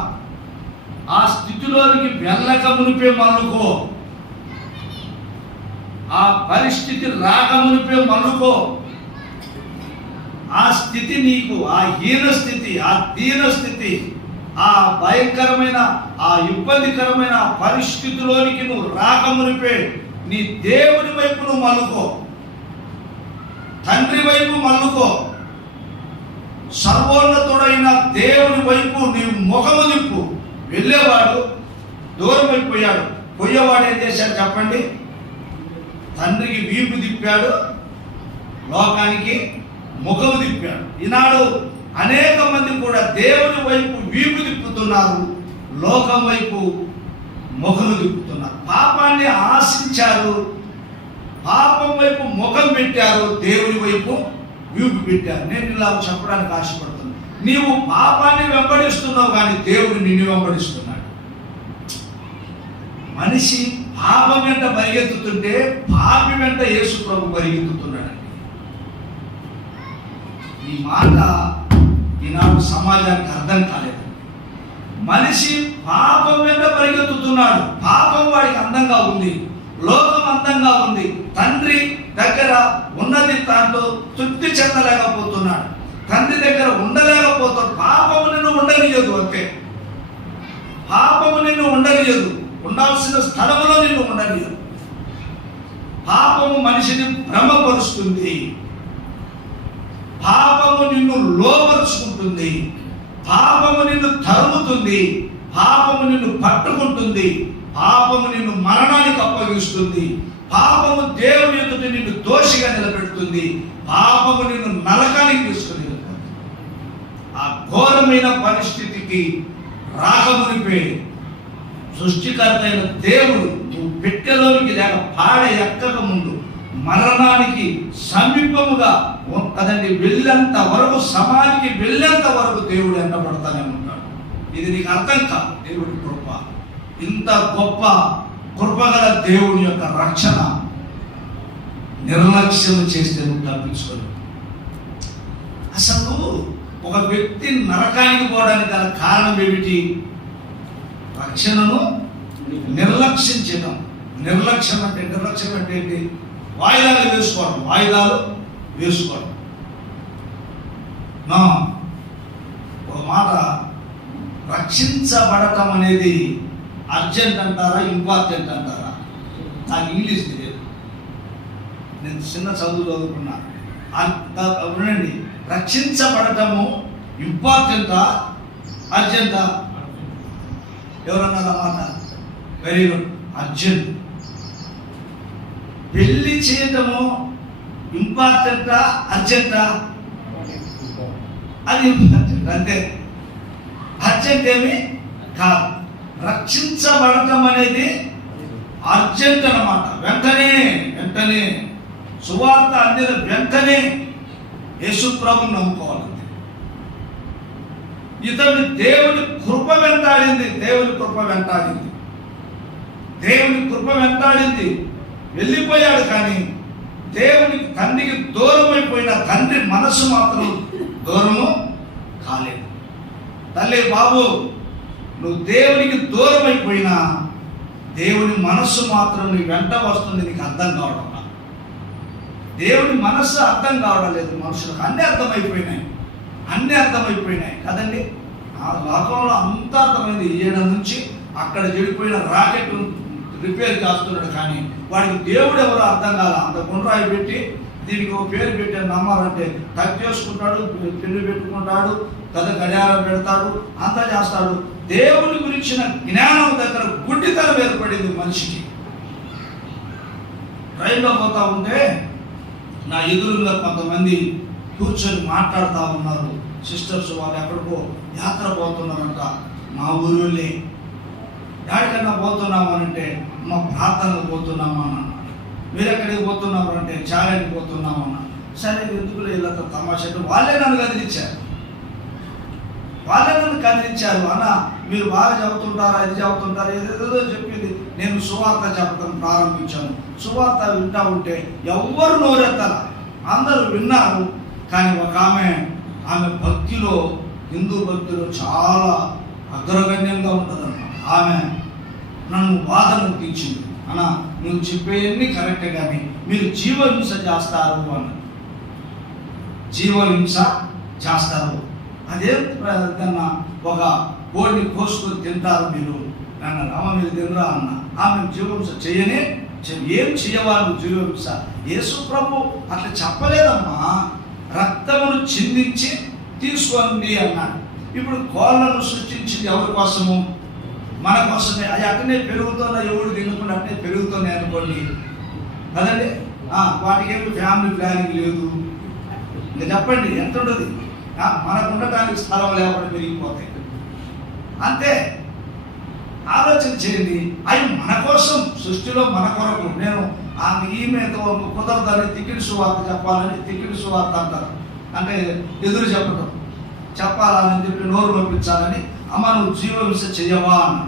ఆ స్థితిలోనికి వెళ్ళక మునిపే మల్లుకో, ఆ పరిస్థితి రాకమునిపే మల్లుకో. ఆ స్థితి నీకు, ఆ హీన స్థితి, ఆ దీన స్థితి, ఆ భయంకరమైన, ఆ ఇబ్బందికరమైన పరిస్థితిలోనికి నువ్వు రాకమునిపే నీ దేవుని వైపు నువ్వు మల్లుకో, తండ్రి వైపు మల్లుకో, సర్వోన్నతుడైన దేవుని వైపు నీవు ముఖము దిప్పు. వెళ్ళేవాడు దూరం అయిపోయాడు, పోయేవాడు ఏం చేశాడు చెప్పండి? తండ్రికి వీపు తిప్పాడు, లోకానికి ముఖము తిప్పాడు. ఈనాడు అనేక మంది కూడా దేవుని వైపు వీపు తిప్పుతున్నారు, లోకం వైపు ముఖము తిప్పుతున్నారు. పాపాన్ని ఆశించారు, పాపం వైపు ముఖం పెట్టారు, దేవుని వైపు వీపు పెట్టారు. నేను ఇలా చెప్పడానికి ఆశపడుతున్నాను. నీవు పాపాన్ని వెంబడిస్తున్నావు కానీ దేవుడు నిన్ను వెంబడిస్తున్నాడు. మనిషి పాపం వెంట పరిగెత్తుతుంటే పాపి వెంట యేసు ప్రభు పరిగెత్తుతున్నాడండి. ఈ మాట ఈనాడు సమాజానికి అర్థం కాలేదండి. మనిషి పాపం వెంట పరిగెత్తుతున్నాడు. పాపం వాడికి అందంగా ఉంది, లోకం అందంగా ఉంది, తండ్రి దగ్గర ఉన్నది దాంతో తృప్తి చెందలేకపోతున్నాడు, తండ్రి దగ్గర ఉండలేకపోతాడు. పాపము నిన్ను ఉండనియదు, అంతే. పాపము నిన్ను ఉండనియదు, ఉండాల్సిన స్థలములో నిన్ను ఉండనియదు. పాపము మనిషిని భ్రమపరుస్తుంది, పాపము నిన్ను లోపరుచుకుంటుంది, పాపము నిన్ను తరుముతుంది, పాపము నిన్ను పట్టుకుంటుంది, పాపము నిన్ను మరణానికి అప్పగిస్తుంది, పాపము దేవుని ఎదుట నిన్ను దోషిగా నిలబెడుతుంది, పాపము నిన్ను నరకానికి తీసుకుని వెళ్తుంది. ఆ ఘోరమైన పరిస్థితికి రాకమునిపే సృష్టికర్త అయిన దేవుడు నువ్వు పెట్టెలోనికి లేక పాడ ఎక్కక ముందు మరణానికి సమీపముగా కదండి వెళ్ళేంత వరకు, సమాధికి వెళ్ళేంత వరకు దేవుడు ఎంటబడతానే ఉంటాడు. ఇది నీకు అర్థం కాదు. దేవుడి కృప, ఇంత గొప్ప కృపగల దేవుని యొక్క రక్షణ నిర్లక్ష్యం చేస్తే నువ్వు తప్పించుకోలేవు. అసలు ఒక వ్యక్తి నరకానికి పోవడానికి గల కారణం ఏమిటి? రక్షణను నిర్లక్ష్యం చేయడం. నిర్లక్ష్యం అంటే ఏంటి? వాయిదాలు వేసుకోవడం. ఒక మాట, రక్షించబడటం అనేది అర్జెంట్ అంటారా, ఇంపార్టెంట్ అంటారా? నాకు ఇంగ్లీష్ తెలియదు, నేను చిన్న చదువుకున్నా. వినండి, రక్షించబడటము ఇంపార్టెంటా, అర్జెంటా? ఎవరన్నారు అన్నమాట? Very good, urgent. పెళ్లి చేయటము ఇంపార్టెంటా, అర్జెంటా? అది ఇంపార్టెంట్, అంతే. అర్జెంట్ ఏమి కాదు. రక్షించబడటం అనేది అర్జెంట్ అన్నమాట. వెంటనే సువార్త అందిన వెంటనే యేసు ప్రభువుని నమ్ముకోవాలి. ఇతడు దేవుని కృప వెంటాడింది. వెళ్ళిపోయాడు, కానీ దేవుని తండ్రికి దూరం అయిపోయిన తండ్రి మనసు మాత్రం దూరము కాలేదు. తల్లి బాబు, నువ్వు దేవునికి దూరం అయిపోయినా దేవుని మనస్సు మాత్రం నీ వెంట వస్తుంది. నీకు అర్థం కావడం, దేవుని మనస్సు అర్థం కావడం లేదు మనుషులకు. అన్నీ అర్థమైపోయినాయి కదండి. ఆ లోకంలో అంతా అర్థమైంది. ఈయన నుంచి అక్కడ చెడిపోయిన రాకెట్ రిపేర్ చేస్తున్నాడు, కానీ వాడికి దేవుడు ఎవరో అర్థం కాల. అంత గుండ్రాయి పెట్టి దీనికి ఒక పేరు పెట్టి నమ్మాలంటే టచ్ చేసుకుంటాడు, పెళ్లి పెట్టుకుంటాడు కదా, గడియారం పెడతాడు, అంతా చేస్తాడు. దేవుని గురించిన జ్ఞానం దగ్గర గుడ్డితనం ఏర్పడింది మనిషికి. రైల్లో పోతా ఉంటే నా ఎదురుగా కొంతమంది కూర్చొని మాట్లాడుతూ ఉన్నారు. సిస్టర్స్ వాళ్ళు ఎక్కడికో యాత్ర పోతున్నారంట. మా ఊళ్ళో ఎక్కడికైనా పోతున్నామనంటే మా ప్రార్థనకు పోతున్నామని అన్నాడు. మీరు ఎక్కడికి పోతున్నామంటే చాలాకి పోతున్నామన్నా. సరే, ఎందుకు వీళ్ళంతా తమాషా, వాళ్ళే నన్ను కదిలించారు. అన్న మీరు బాగా చెబుతుంటారా, ఇది చెబుతుంటారా, ఏదేదో చెప్పింది. నేను సువార్త చెప్పడం ప్రారంభించాను. సువార్త వింటా ఉంటే ఎవ్వరు నోరెత్తారా, అందరూ విన్నారు. కానీ ఒక ఆమె భక్తిలో, హిందూ భక్తిలో చాలా అగ్రగణ్యంగా ఉంటుందన్నమాట. ఆమె నన్ను వాదన తీర్చింది. అన్న, నువ్వు చెప్పేవన్నీ కరెక్టే, కానీ మీరు జీవహింస చేస్తారు అన్న. జీవహింస చేస్తారు, అదే కన్నా ఒక కోడిని కోసుకొని తింటారు మీరు అన్నారు. అమ్మ, మీరు తినరా అన్న. ఆమె జీవహింస ఏం చేయవాళ్ళు జీవహింస? యేసు ప్రభు అట్లా చెప్పలేదమ్మా. రక్తమును చిందించి తీసుకోండి అన్నాడు. ఇప్పుడు కోళ్ళను సృష్టించింది ఎవరి కోసము? మన కోసమే. అది అట్లనే పెరుగుతున్నా, ఎవరు తినకుండా అట్లనే పెరుగుతున్నాయి అనుకోండి కదండి. వాటికి ఏమి ఫ్యామిలీ ప్లానింగ్ లేదు. ఇంకా చెప్పండి ఎంత ఉంటుంది? మనకు ఉండటానికి స్థలం లేకుండా పెరిగిపోతాయి. అంతే, ఆలోచన చేయండి. అవి మన కోసం, సృష్టిలో మన కొరకు. నేను ఈమెతో కుదరదని తిక్కిడి సువార్త చెప్పాలని, తిక్కిడి సువార్త అంటారు, అంటే ఎదురు చెప్పాలని చెప్పి నోరు పంపించాలని. అమ్మ, నువ్వు జీవహింస చెయ్యవా అన్న.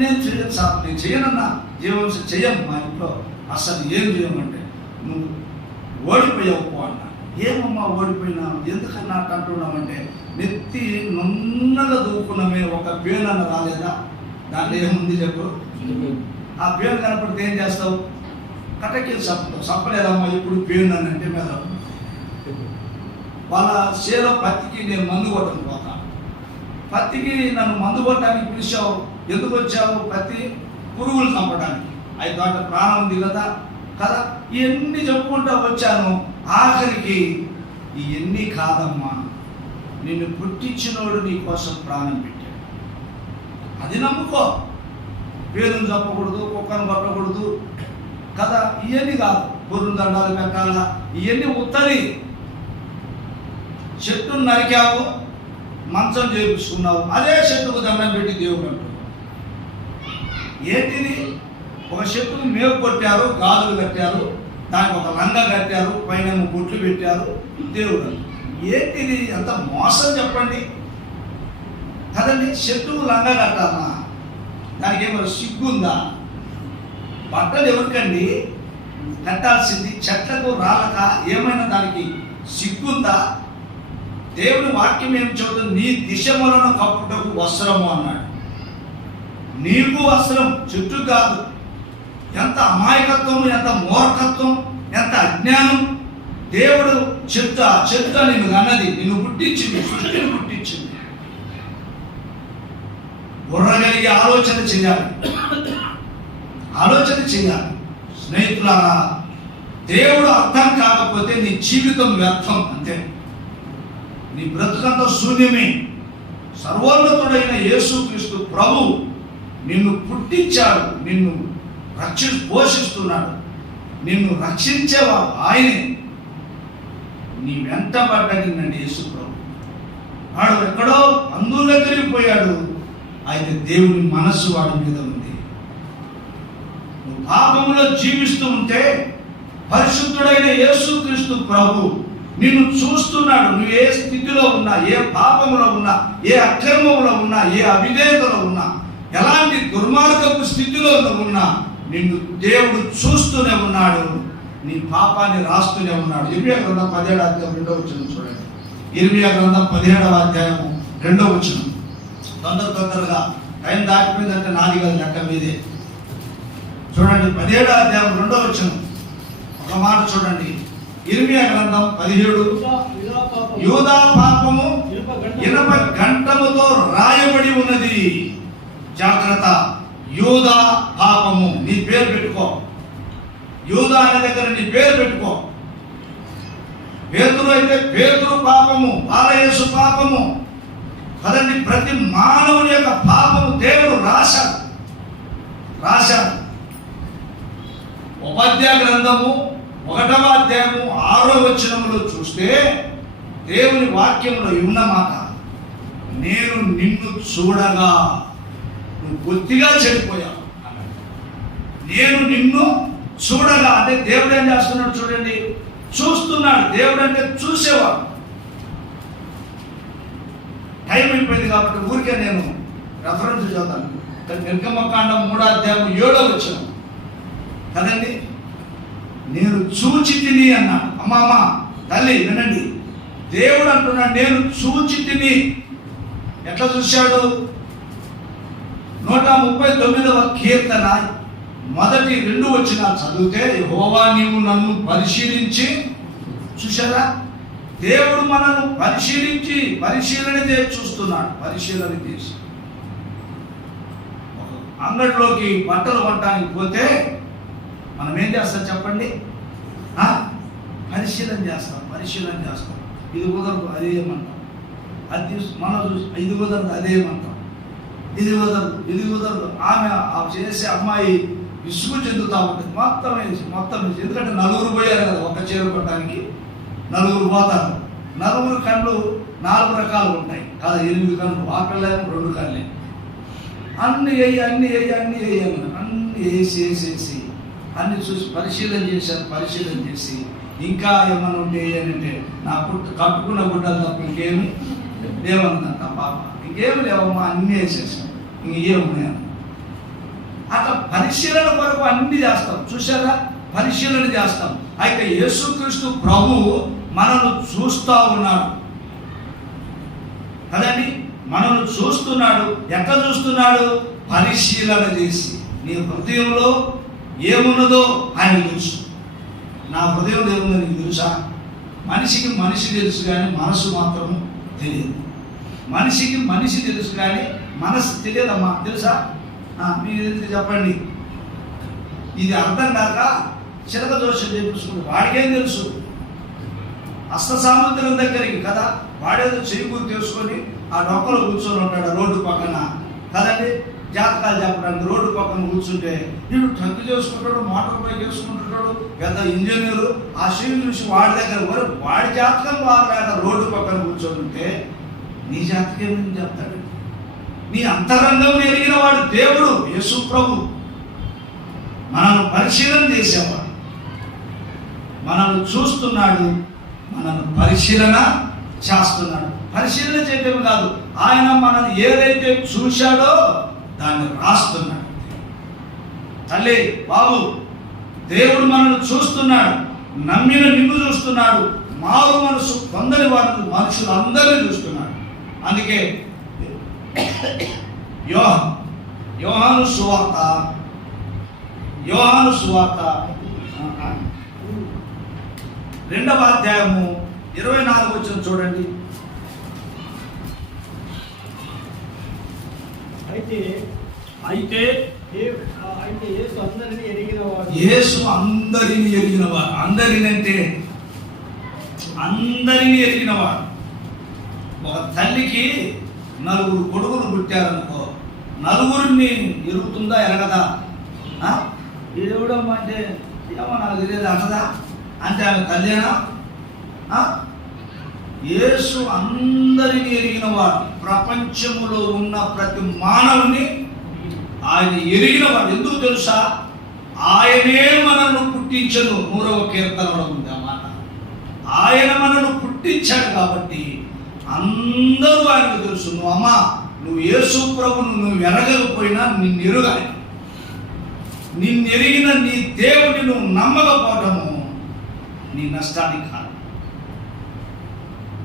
నేను చెయ్యను సార్, నేను చెయ్యనన్నా. జీవహింస చెయ్యను మా ఇంట్లో, అసలు ఏం చేయమంటే నువ్వు ఓడిపోయావు అన్న. ఏమమ్మా ఓడిపోయినా, ఎందుకన్నా అంటున్నామంటే నెత్తి నున్నగా దూకున్నమే ఒక పేనన్న రాలేదా? దాంట్లో ఏముంది చెప్పు? ఆ పేరు కనపడితే ఏం చేస్తావు? కటకీలు చెప్పలేదమ్మా ఇప్పుడు పేరు అని అంటే మీద వాళ్ళ చేలో పత్తికి నేను మందు కొట్టను పోతా. పత్తికి నన్ను మందు కొట్టడానికి పిలిచావు, ఎందుకు వచ్చావు? పత్తి పురుగులు చంపడానికి. అయితే దాంట్లో ప్రాణం ఉంది కదా. ఇవన్నీ చెప్పుకుంటూ వచ్చాను. ఆఖరికి ఇవన్నీ కాదమ్మా, నిన్ను పుట్టించినోడు నీ కోసం ప్రాణం పెట్టాడు, అది నమ్ముకో. పేరును చెప్పకూడదు, కుక్కను కొట్టకూడదు కదా, ఇవన్నీ కాదు. గొర్రెలు దండాలు పెట్టాలా, ఇవన్నీ ఉత్తరి చెట్టును నరికావు, మంచం చేపించుకున్నావు, అదే చెట్టుకు దండం పెట్టి దేవుడు అంటున్నావు. ఏంటిది? ఒక చెట్టుకు మేపు కొట్టారు, గాజులు కట్టారు, దానికి ఒక లంగా కట్టారు, పైన బొట్లు పెట్టారు, దేవుడు అంటున్నాడు. ఏంటిది? ఎంత మోసం చెప్పండి కదండి. చెట్టుకు లంగా కట్టాలన్నా దానికి ఏమైనా సిగ్గుందా? బట్టలు ఎవరికండి కట్టాల్సింది? చెట్లకు రాలక ఏమైనా దానికి సిగ్గుందా? దేవుని వాక్యం ఏం చెబుతుంది? నీ దిశములను కప్పుటకు వస్త్రము అన్నాడు. నీకు వస్త్రం, చెట్టు కాదు. ఎంత అమాయకత్వం, ఎంత మూర్ఖత్వం, ఎంత అజ్ఞానం. దేవుడు చెత్త నిన్ను అన్నది, నిన్ను పుట్టించింది, సృష్టిని పుట్టించింది. బుర్రగలిగి ఆలోచన చేయాలి. స్నేహితులారా, దేవుడు అర్థం కాకపోతే నీ జీవితం వ్యర్థం, అంతే. నీ బ్రతుకంతా శూన్యమే. సర్వోన్నతుడైన యేసుక్రీస్తు ప్రభు నిన్ను పుట్టించాడు, నిన్ను పోషిస్తున్నాడు, నిన్ను రక్షించేవాడు ఆయనే. నీ వెంటబడ్డది యేసు ప్రభు. వాడు ఎక్కడో అందులో తిరిగిపోయాడు, అయితే దేవుని మనస్సు వాడి మీద ఉంది. నువ్వు పాపంలో జీవిస్తూ ఉంటే పరిశుద్ధుడైన యేసుక్రీస్తు ప్రభు నిన్ను చూస్తున్నాడు. నువ్వు ఏ స్థితిలో ఉన్నా, ఏ పాపంలో ఉన్నా, ఏ అక్రమంలో ఉన్నా, ఏ అవిధేయతలో ఉన్నా, ఎలాంటి దుర్మార్గపు స్థితిలో ఉన్నా, నిన్ను దేవుడు చూస్తూనే ఉన్నాడు, నీ పాపాన్ని రాస్తూనే ఉన్నాడు. ఇర్మియా గ్రంథం 17వ అధ్యాయం 2వ వచనం చూడండి. ఇర్మియా గ్రంథం 17వ అధ్యాయం 2వ వచనం. తొందరగా టైం దాటిపోయిందంటే నాది కాదు, లెక్క మీదే. చూడండి 17వ అధ్యాయం 2వ వచనం. ఒక మాట చూడండి. ఇర్మియా గ్రంథం 17. యూదా పాపము ఇనప గంటముతో రాయబడి ఉన్నది. జాగ్రత్త. యూదా పాపము. నీ పేరు పెట్టుకో. యూదా అనే దగ్గర నీ పేరు పెట్టుకో. పేతురు అయితే పేతురు పాపము, బాలయేసు పాపము కదండి. ప్రతి మానవుని యొక్క పాపము దేవుడు రాశాడు. ఉపాధ్యాయ గ్రంథము 1వ అధ్యాయము 6వ వచనములో చూస్తే దేవుని వాక్యంలో ఉన్న మాట, నేను నిన్ను చూడగా నువ్వు బొత్తిగా చెడిపోయావు. నేను నిన్ను చూడగా అంటే దేవుడు ఏం చేస్తున్నాడు చూడండి, చూస్తున్నాడు. దేవుడు అంటే చూసేవాడు. టైం అయిపోయింది కాబట్టి ఊరికే నేను రెఫరెన్స్ చదువుతాను. నిర్గమకాండం 3వ అధ్యాయం 7వ వచనం కదండి. నేను చూచి తిని అన్నాడు. అమ్మ తల్లి వినండి, దేవుడు అంటున్నాడు నేను చూచి తిని. ఎట్లా చూశాడు? 139వ కీర్తన మొదటి 2 వచనాలు చదివితే, యెహోవా నీవు నన్ను పరిశీలించి. చూశారా? దేవుడు మనల్ని పరిశీలన చేసి చూస్తున్నాడు. పరిశీలన చేసి అంగడిలోకి బట్టలు కొనడానికి పోతే మనం ఏం చేస్తాం చెప్పండి? పరిశీలన చేస్తాం. ఇది కుదరదు అదేమంటాం, అది మనం ఇది కుదరదు అదేమంటాం, ఇది కుదరదు. ఆమె చేసే అమ్మాయి విసుగు చెందుతా ఉంటుంది. మొత్తం వేసి ఎందుకంటే 4 పోయారు కదా, ఒక చీర కొట్టడానికి 4 పోతారు. 4 కళ్ళు 4 రకాలు ఉంటాయి కదా. 8 కళ్ళు, ఆ కళ్ళేమో 2 కళ్ళే. అన్ని వేసి అన్ని చూసి పరిశీలన చేసి ఇంకా ఏమన్నా ఉంటే ఏంటంటే నా కట్టుకున్న గుడ్డలు తప్ప ఇంకేమి లేవన్నదంట పాప. ఇంకేమి లేవమ్మా, అన్నీ వేసేసాం, ఇంకేమున్నాయన్న. అట్లా పరిశీలన కొరకు అన్ని చేస్తాం. చూసారా? పరిశీలన చేస్తాం. అయితే యేసుక్రీస్తు ప్రభు మనల్ని చూస్తూ ఉన్నాడు కదండి. మనల్ని చూస్తున్నాడు. ఎట్లా చూస్తున్నాడు? పరిశీలన చేసి. నీ హృదయంలో ఏమున్నదో ఆయన తెలుసు. నా హృదయంలో ఏముందో నీకు తెలుసా? మనిషికి మనిషి తెలుసు కానీ మనసు మాత్రం తెలియదు. మనిషి తెలుసు కానీ మనసు తెలియదమ్మా. తెలుసా? మీరు చెప్పండి. ఇది అర్థం కాక చిలక దోషం చేపించుకుంటే వాడికేం తెలుసు? హస్త సాముద్రం దగ్గరికి కదా, వాడేదో చేకూరు తెలుసుకొని ఆ డొక్కలో కూర్చొని ఉంటాడు రోడ్డు పక్కన కదండి. జాతకాలు చెప్పడానికి రోడ్డు పక్కన కూర్చుంటే వీడు ట్రక్ చేసుకుంటాడు, మోటార్ బైక్ వేసుకుంటుంటాడు, పెద్ద ఇంజనీరు. ఆ సీన్ చూసి వాడి దగ్గర వాడి జాతకం బాగలేక రోడ్డు పక్కన కూర్చోంటే నీ జాతకం ఏమని చెప్తాడు? నీ అంతరంగం ఎరిగిన వాడు దేవుడు యేసు ప్రభు. మనల్ని పరిశీలన చేసేవాడు, మనల్ని చూస్తున్నాడు, మనల్ని పరిశీలన చేస్తున్నాడు. పరిశీలన చేయటం కాదు, ఆయన మనల్ని ఏదైతే చూశాడో దాన్ని రాస్తున్నాడు. తల్లి బాబు, దేవుడు మనల్ని చూస్తున్నాడు, నమ్మిన నిన్ను చూస్తున్నాడు, మారు మనసు పొందని వారు మనుషులు అందరినీ చూస్తున్నాడు. అందుకే యోహాను సువార్త 2వ అధ్యాయము 24 వచనం చూడండి. అయితే యేసు అందరిని ఎరిగినవాడు. యేసు అందరిని ఎరిగినవాడు. అందరినంటే అందరిని ఎరిగినవాడు. ఒక తల్లికి 4 కొడుకులు పుట్టారనుకో, 4 ఎరుగుతుందా ఎరగదా? దేవుడమ్మ అంటే ఏమో నాకు తెలియదు అనదా? అంటే ఆమె తల్లేనా? యేసు అందరిని ఎరిగినవాడు. ప్రపంచములో ఉన్న ప్రతి మానవుని ఆయన ఎరిగినవాడు. ఎందుకు తెలుసా? ఆయనే మనల్ని పుట్టించను. 100వ కీర్తనలో ఉంది ఆ మాట. ఆయన మనల్ని పుట్టించాడు కాబట్టి అందరూ ఆయనకు తెలుసు. నువ్వు అమ్మ, నువ్వు యేసు ప్రభును నువ్వు ఎరగకపోయినా నిన్ను ఎరుగాలి. నిన్నెరిగిన నీ దేవుడిని నువ్వు నమ్మకపోవటము నీ నష్టానికి కాదు.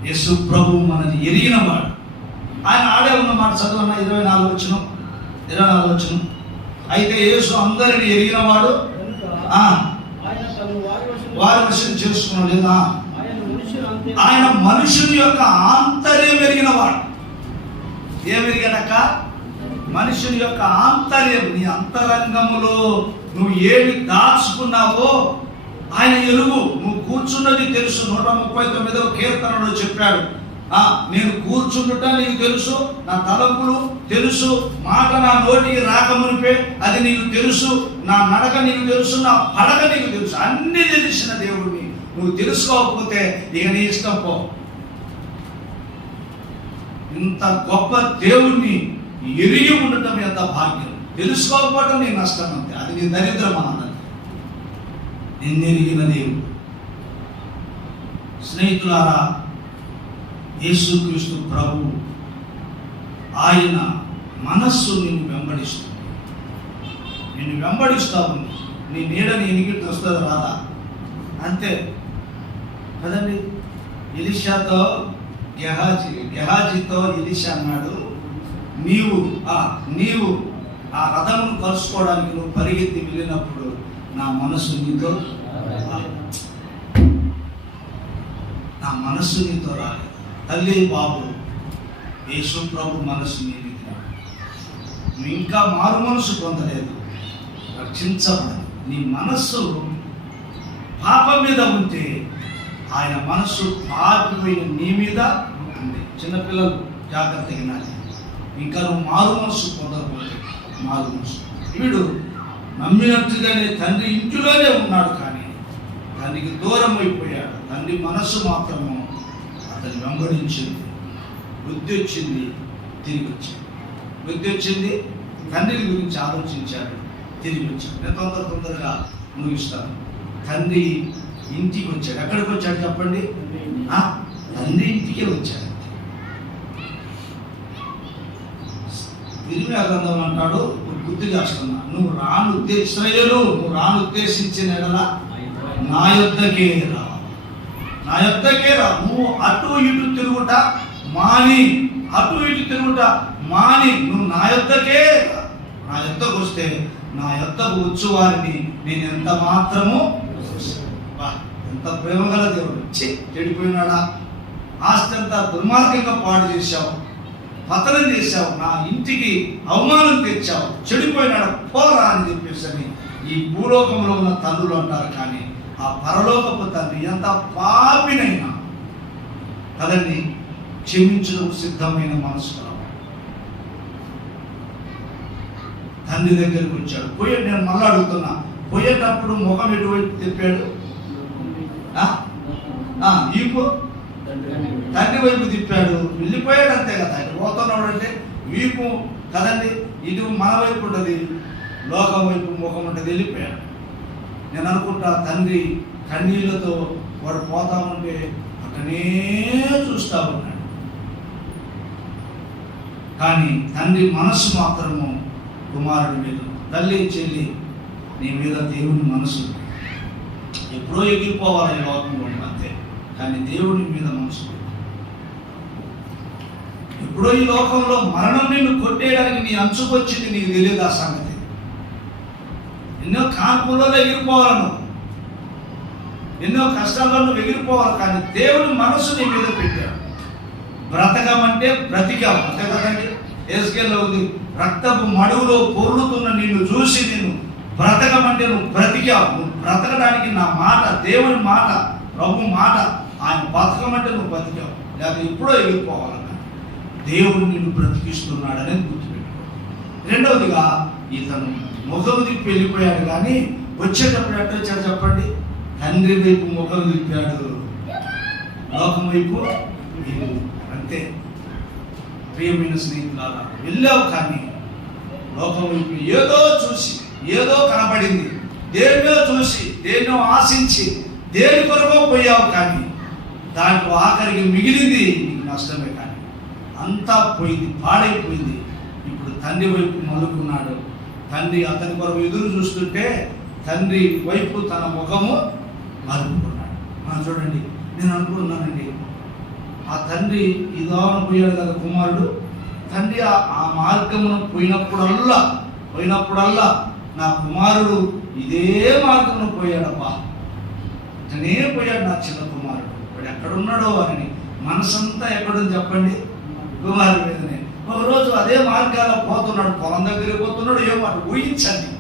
యేసు ప్రభు మనల్ని ఎరిగినవాడు. ఆయన ఆడే ఉన్నమాట చదువన్న 24 వచనం. అయితే యేసు అందరిని ఎరిగినవాడు, వారి వశం చేసుకున్నాడు లేదా? ఆయన మనుషుని యొక్క ఆంతర్యం ఎరిగినవాడు. ఏమెరిగాడక్క? మనుషుని యొక్క ఆంతర్యం. నీ అంతరంగములో నువ్వు ఏమి దాచుకున్నావో ఆయన ఎరుగు. నువ్వు కూర్చున్నది తెలుసు. 139వ కీర్తనలో చెప్పాడు, నేను కూర్చుండుట నీకు తెలుసు, నా తలంపులు తెలుసు, మాట నా నోటికి రాకమునిపే అది నీకు తెలుసు, నా నడక నీకు తెలుసు, నా పడక నీకు తెలుసు. అన్ని తెలిసిన దేవుడిని నువ్వు తెలుసుకోకపోతే ఇక నీ ఇష్టం పో. ఇంత గొప్ప దేవుణ్ణి ఎరిగి ఉండటం ఎంత భాగ్యం. తెలుసుకోకపోవటం నీ నష్టం అంతే. అది నీ దరిద్రం అన్నది. నిన్నెరిగిన దేవుడు. స్నేహితులారా, యేసుక్రీస్తు ప్రభు ఆయన మనస్సు నిన్ను వెంబడిస్తుంది. నిన్ను వెంబడిస్తా ఉంది. నీ నీడని ఎనిగిట్టు వస్తుంది రాదా? అంతే కదండి. ఎలీషాతో గెహాజీతో ఎలీషా అన్నాడు, నీవు ఆ రథమును కలుసుకోవడానికి నువ్వు పరిగెత్తి వెళ్ళినప్పుడు నా మనస్సు నీతో రాలేదు. తల్లి బాబు, యేసు ప్రభు మనస్సు నీది. నువ్వు ఇంకా మారు మనసు పొందలేదు, రక్షించబడదు. నీ మనస్సు పాపం మీద ఉంటే ఆయన మనస్సు పాపిపోయిన నీ మీద ఉంది. చిన్నపిల్లలు జాగ్రత్తగా వినాలి. ఇంకా నువ్వు మారు మనసు పొందకపోతే మారు మనసు. వీడు నమ్మినట్టుగానే తండ్రి ఇంటిలోనే ఉన్నాడు, కానీ తండ్రికి దూరం అయిపోయాడు. తండ్రి మనస్సు మాత్రము అతన్ని వెంబడించింది. బుద్ధి వచ్చింది, తిరిగి వచ్చాడు. బుద్ధి వచ్చింది, తండ్రి గురించి ఆలోచించాడు, తిరిగి వచ్చాడు. నేను తొందరగా ముగిస్తాను. తండ్రి ఇంటికి వచ్చాడు. ఎక్కడికి వచ్చాడు చెప్పండి? తండ్రి ఇంటికే వచ్చాడు. ఇర్మియా గ్రంథం అంటాడు, గుర్తు చేస్తున్నా, నువ్వు రాను ఉద్దేశించిన ఎడల నా యొద్దకే రా. నువ్వు అటు ఇటు తిరుగుట మాని నువ్వు నా యొద్దకే రా. నా యొద్దకు వస్తే నా యొద్దకు వచ్చు వారిని నేను ఎంత మాత్రము. ఎంత ప్రేమ గల దేవుడు. చెడిపోయినాడా? ఆస్తి అంతా దుర్మార్గంగా పాడు చేశావు, పతనం చేశావు, నా ఇంటికి అవమానం తెచ్చావు, చెడిపోయినాడు, పోరా అని చెప్పేసి ఈ భూలోకంలో ఉన్న తండ్రులు అంటారు. కానీ ఆ పరలోకపు తండ్రి ఎంత పాపినైనా కదండి క్షమించడం సిద్ధమైన మనసు. తండ్రి దగ్గరికి వచ్చాడు. నేను మళ్ళీ అడుగుతున్నా, పోయేటప్పుడు ముఖం ఎటువైపు తిప్పాడు? ఈపు తండ్రి వైపు తిప్పాడు, వెళ్ళిపోయాడు, అంతే కదా. ఆయన పోతున్నాడు అంటే వీపు కదండి, ఇటు మన వైపు ఉంటుంది, లోకం వైపు ముఖం ఉంటుంది, వెళ్ళిపోయాడు. నేను అనుకుంటా తండ్రి కన్నీళ్లతో వాడు పోతా ఉంటే అక్కడనే చూస్తూ ఉన్నాడు. కానీ తండ్రి మనస్సు మాత్రము కుమారుడి మీద. తల్లి చెల్లి, నీ మీద దేవుని మనసు ఎప్పుడో ఎగిరిపోవాలి ఈ లోకంలో అంతే, కానీ దేవుని మీద మనసు ఎప్పుడో ఈ లోకంలో మరణం నిన్ను కొట్టేయడానికి నీ అంచుకొచ్చింది, నీకు తెలియదు ఆ సంగతి. ఎన్నో కాన్పుల్లో ఎగిరిపోవాలను, ఎన్నో కష్టాల్లో నువ్వు ఎగిరిపోవాలి, కానీ దేవుని మనసు నీ మీద పెట్టాడు. బ్రతకమంటే బ్రతికావు, అంతే కదండి. ఎస్కేల్లో ఉంది, రక్తపు మడుగులో పొర్లుతున్న నిన్ను చూసి నేను బ్రతకమంటే నువ్వు బ్రతికావు. నువ్వు బ్రతకడానికి నా మాట, దేవుని మాట, ప్రభు మాట, ఆయన బతకమంటే నువ్వు బ్రతికావు. లేకపోతే ఎప్పుడో ఎగిరిపోవాలన్నా దేవుడు నిన్ను బ్రతికిస్తున్నాడని గుర్తుపెట్టుకో. రెండవదిగా, ఇతను ముఖం తిప్పి వెళ్ళిపోయాడు, కానీ వచ్చేటప్పుడు ఎట్లా వచ్చాడు చెప్పండి? తండ్రి వైపు ముఖం తిప్పాడు, లోకం వైపు అంతే. ప్రియమైన స్నేహితులారా, వెళ్ళావు కానీ లోకం వైపు ఏదో చూసి, ఏదో కనబడింది, దేన్నో చూసి, దేన్నో ఆశించి, దేని కొరకో పోయావు, కానీ దాంట్లో ఆఖరికి మిగిలింది నీకు నష్టమే. కానీ అంతా పోయింది, పాడైపోయింది. ఇప్పుడు తండ్రి వైపు మలుకున్నాడు. తండ్రి అతని కొరకు ఎదురు చూస్తుంటే తండ్రి వైపు తన ముఖము మలుపుకున్నాడు. మనం చూడండి, నేను అనుకుంటున్నానండి, ఆ తండ్రి ఇదాను పోయాడు కదా కుమారుడు. తండ్రి ఆ మార్గమును పోయినప్పుడల్లా నా కుమారుడు ఇదే మార్గమును పోయాడబ్బా, అతనే పోయాడు నా చిన్న కుమారుడు, వాడు ఎక్కడున్నాడో అని మనసంతా ఎక్కడుంది చెప్పండి? కుమారుడి మీదనే. ఒకరోజు అదే మార్గాల్లో పోతున్నాడు, పొలం దగ్గరికి పోతున్నాడు, ఏమో అటు ఊహించండి,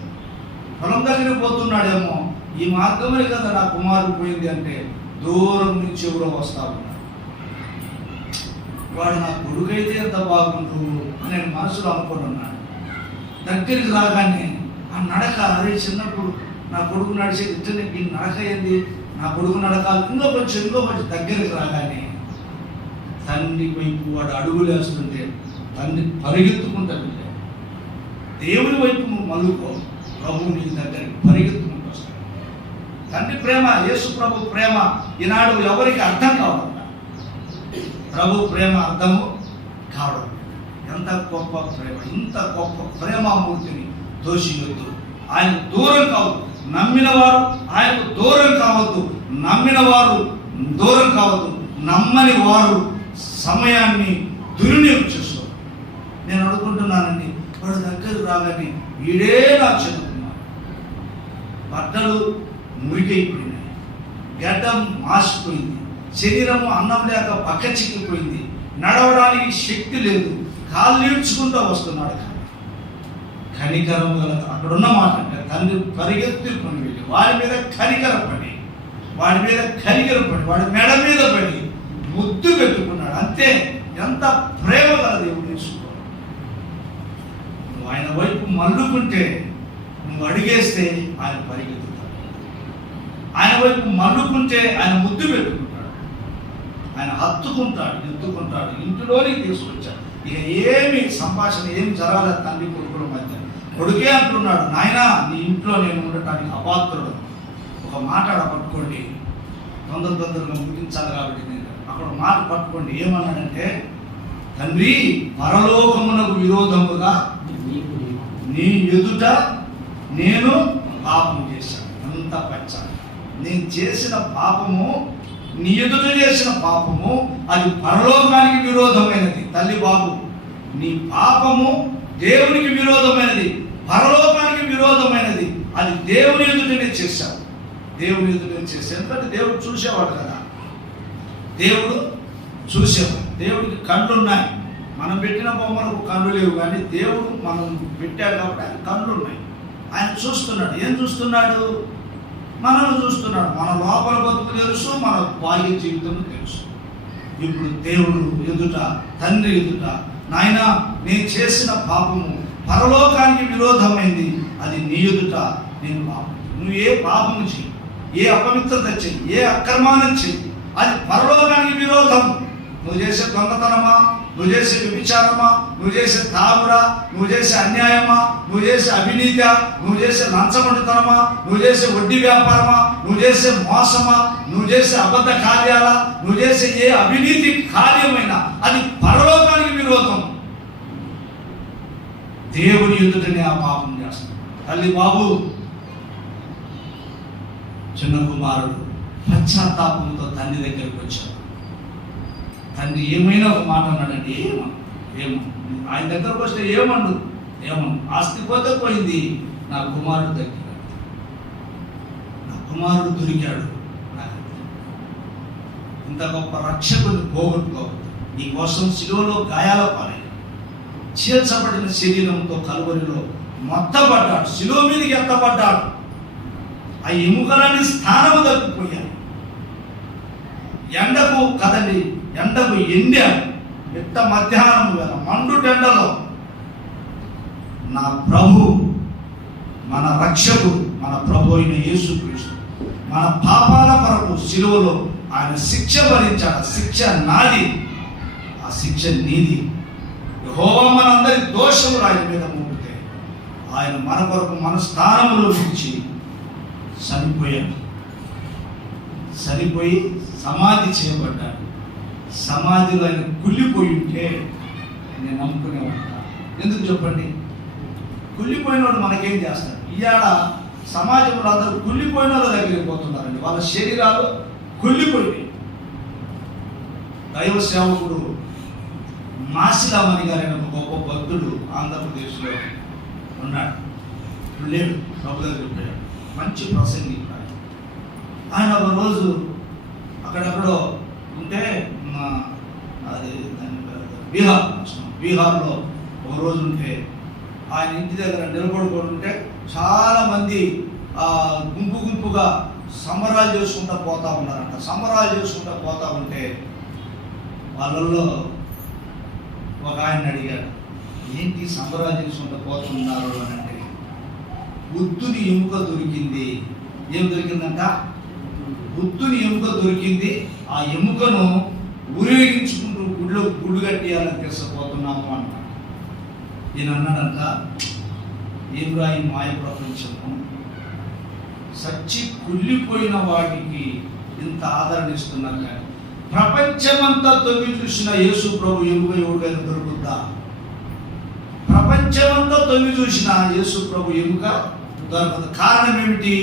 పొలం దగ్గరికి పోతున్నాడేమో, ఈ మార్గమే కదా నా కుమారుడు పోయింది అంటే దూరం నుంచి ఎవరో వస్తా ఉన్నాడు. వాడు నా కొడుకైతే ఎంత బాగుండు అని నేను మనసులో అనుకుంటున్నాడు. దగ్గరికి రాగానే ఆ నడక, అదే చిన్నప్పుడు నా కొడుకు నడిచేది ఇట్లనే, ఈ నడక ఏంది, నా కొడుకు నడక ఇంకో కొంచెం దగ్గరికి రాగానే తండ్రి వైపు వాడు అడుగులు వేస్తుంటే తండ్రి పరిగెత్తుకుంటా వెళ్ళాడు. దేవుని వైపు నువ్వు మలుకో, ప్రభు నీ దగ్గరికి పరిగెత్తుకుంటూ వస్తాడు. తండ్రి ప్రేమ, యేసు ప్రభు ప్రేమ ఈనాడు ఎవరికి అర్థం కావడం, ప్రభు ప్రేమ అర్థము కావడం. ఎంత గొప్ప ప్రేమ, ఇంత గొప్ప ప్రేమామూర్తిని దోషియొద్దు. ఆయన దూరం కావద్దు, నమ్మిన వారు ఆయనకు దూరం కావద్దు, నమ్మిన వారు దూరం కావద్దు, నమ్మని వారు సమయాన్ని దుర్వినియోగం చేస్తారు. నేను అనుకుంటున్నానండి, వాడు దగ్గరకు రాగానే వీడే నా చిన్నకున్నాడు, బట్టలు మురికైపోయినాయి, గడ్డం మాసిపోయింది, శరీరము అన్నం లేక పక్క చిక్కిపోయింది, నడవడానికి శక్తి లేదు, కాళ్ళు ఈడ్చుకుంటూ వస్తున్నాడు. కనికరం గల అక్కడున్న మాట అంటే తండ్రి పరిగెత్తుకొని వెళ్ళి వాడి మీద కనికరపడి, వాడి మెడ మీద పడి ముద్దు పెట్టుకున్నాడు. అంతే, ఎంత ప్రేమ గల దేవుడు యేసుకో. నువ్వు ఆయన వైపు మల్లుకుంటే, నువ్వు అడిగేస్తే ఆయన పరిగెత్తుతాడు. ఆయన వైపు మల్లుకుంటే ఆయన ముద్దు పెట్టుకుంటాడు, ఆయన హత్తుకుంటాడు, ఎత్తుకుంటాడు, ఇంటిలోనికి తీసుకొచ్చాడు. ఇక ఏమి సంభాషణ ఏం జరగలేదు తండ్రి కొడుకుల మధ్య. కొడుకే అంటున్నాడు, నాయనా నీ ఇంట్లో నేను ఉండటానికి అపాత్రుడు. ఒక మాట పట్టుకోండి, తొందరగా ముగించాలి కాబట్టి నేను అక్కడ మాట పట్టుకోండి. ఏమన్నాడంటే, తండ్రి పరలోకమునకు విరోధముగా నీ ఎదుట నేను పాపం చేశాను. అంత పచ్చాను, నేను చేసిన పాపము, నీ ఎదుట చేసిన పాపము అది పరలోకానికి విరోధమైనది. తల్లి బాబు, నీ పాపము దేవునికి విరోధమైనది, పరలోకానికి విరోధమైనది. అది దేవుని ఎదుటనే చేశావు, దేవుని ఎదుటనే చేశావు. ఎందుకంటే దేవుడు చూసేవాడు కదా, దేవుడు చూసేవాడు. దేవుడికి కళ్ళు ఉన్నాయి, మనం పెట్టిన బొమ్మలకు కళ్ళు లేవు, కానీ దేవుడు మనం పెట్టాడు కాబట్టి ఆయన కళ్ళు ఉన్నాయి. ఆయన చూస్తున్నాడు. ఏం చూస్తున్నాడు? మనల్ని చూస్తున్నాడు. మన లోపల బతుకు తెలుసు, మన బాల్య జీవితం తెలుసు. ఇప్పుడు దేవుడు ఎదుట, తండ్రి ఎదుట, నాయనా నేను చేసిన పాపము పరలోకానికి విరోధమైంది, అది నీ ఎదుట నేను పాపం. నువ్వు ఏ పాపము చెయ్యి, ఏ అపవిత్రత చెయ్యి, ఏ అక్రమానం చెయ్యి, అది పరలోకానికి విరోధం. నువ్వు చేసే దొంగతనమా, నువ్వు చేసే వ్యభిచారమా, నువ్వు చేసే తాగుడా, నువ్వు చేసే అన్యాయమా, నువ్వు చేసే అవినీతి, నువ్వు చేసే లంచగొండితనమా, నువ్వు చేసే వడ్డీ వ్యాపారమా, నువ్వు చేసే మోసమా, నువ్వు చేసే అబద్ధ కార్యాలా, నువ్వు చేసే ఏ అవినీతి కార్యమైనా అది పరలోకానికి విరోధం. దేవుని ఎదుటనే ఆ పాపం చేస్తాడు. తల్లి బాబు, చిన్న కుమారుడు పశ్చాత్తాపంతో తండ్రి దగ్గరికి వచ్చాడు. తండ్రి ఏమైనా ఒక మాట అన్నాడండి, ఏమో ఆయన దగ్గరకు వస్తే ఏమను, ఆస్తి పోతే పోయింది, నా కుమారుడు దొరికాడు, నా కుమారుడు దొరికాడు. ఇంత గొప్ప రక్షకుని పోగొట్టుకోవద్దు. నీ కోసం శిలువలో గాయాల పాలయ్యాడు, చీల్చబడిన శరీరంతో కలువరిలో మొత్తపడ్డాడు, శిలువ మీదకి ఎత్తపడ్డాడు. ఆ ఎముకలన్నీ స్థానము తప్పిపోయాయి. ఎండకు కదండి, ఎండకు ఎండాడు. మిట్ట మధ్యాహ్నం వేళ మండు టెండలో నా ప్రభు, మన రక్షకుడు, మన ప్రభు అయిన యేసుక్రీస్తు మన పాపాల కొరకు శిలువలో ఆయన శిక్ష భరించాడు. శిక్ష నాది, ఆ శిక్ష నీది. యెహోవా మనందరి దోషములు ఆయన మీద మోపితే ఆయన మన కొరకు మన స్థానంలో నుంచి చనిపోయి సమాధి చేయబడ్డాడు. సమాధిలో ఆయన కుళ్ళిపోయి ఉంటే నేను నమ్ముకునే ఉంటాను. ఎందుకు చెప్పండి? కుళ్ళిపోయినోడు మనకేం చేస్తాడు? ఇవాళ సమాజంలో అందరూ కుళ్ళిపోయిన వాళ్ళ దగ్గరికి పోతున్నారండి. వాళ్ళ శరీరాలు కుళ్ళిపోయినాయి. దైవ సేవకుడు మాసిలామణి గారైన ఒక గొప్ప భక్తుడు ఆంధ్రప్రదేశ్లో ఉన్నాడు. లేడు, ప్రభు దగ్గరికి పోయాడు. మంచి ప్రసంగి ఆయన. ఒక రోజు అక్కడెక్కడో ఉంటే అది బీహార్లో ఒక రోజు ఉంటే ఆయన ఇంటి దగ్గర నిలబడుకొని ఉంటే చాలామంది గుంపుగా సంబరాలు చేసుకుంటూ పోతా ఉన్నారంట. సంబరాలు చేసుకుంటూ పోతా ఉంటే వాళ్ళల్లో ఒక ఆయన అడిగాడు, ఏంటి సంబరాలు చేసుకుంటూ పోతున్నారు అని అంటే, బుద్ధుని ఎముక దొరికింది. ఏం దొరికిందంట? బుద్ధుని ఎముక దొరికింది. ఆ ఎముకను ఊరేగించుకుంటూ గుళ్ళు కట్టియాలని తీసుకుపోతున్నాము అంట. ఈయన అన్నాడంట, ఏమిరా ఈ మాయ ప్రపంచము, సచ్చి కుళ్ళిపోయిన వాడికి ఇంత ఆదరణ ఇస్తున్నారు కానీ ప్రపంచమంతా తొంగి చూసిన యేసు ప్రభు ఎముక ఎవరికైనా దొరుకుద్దా? ప్రపంచమంతా తొంగి చూసిన యేసు ప్రభు ఎముక దొరకదు. కారణం ఏమిటి?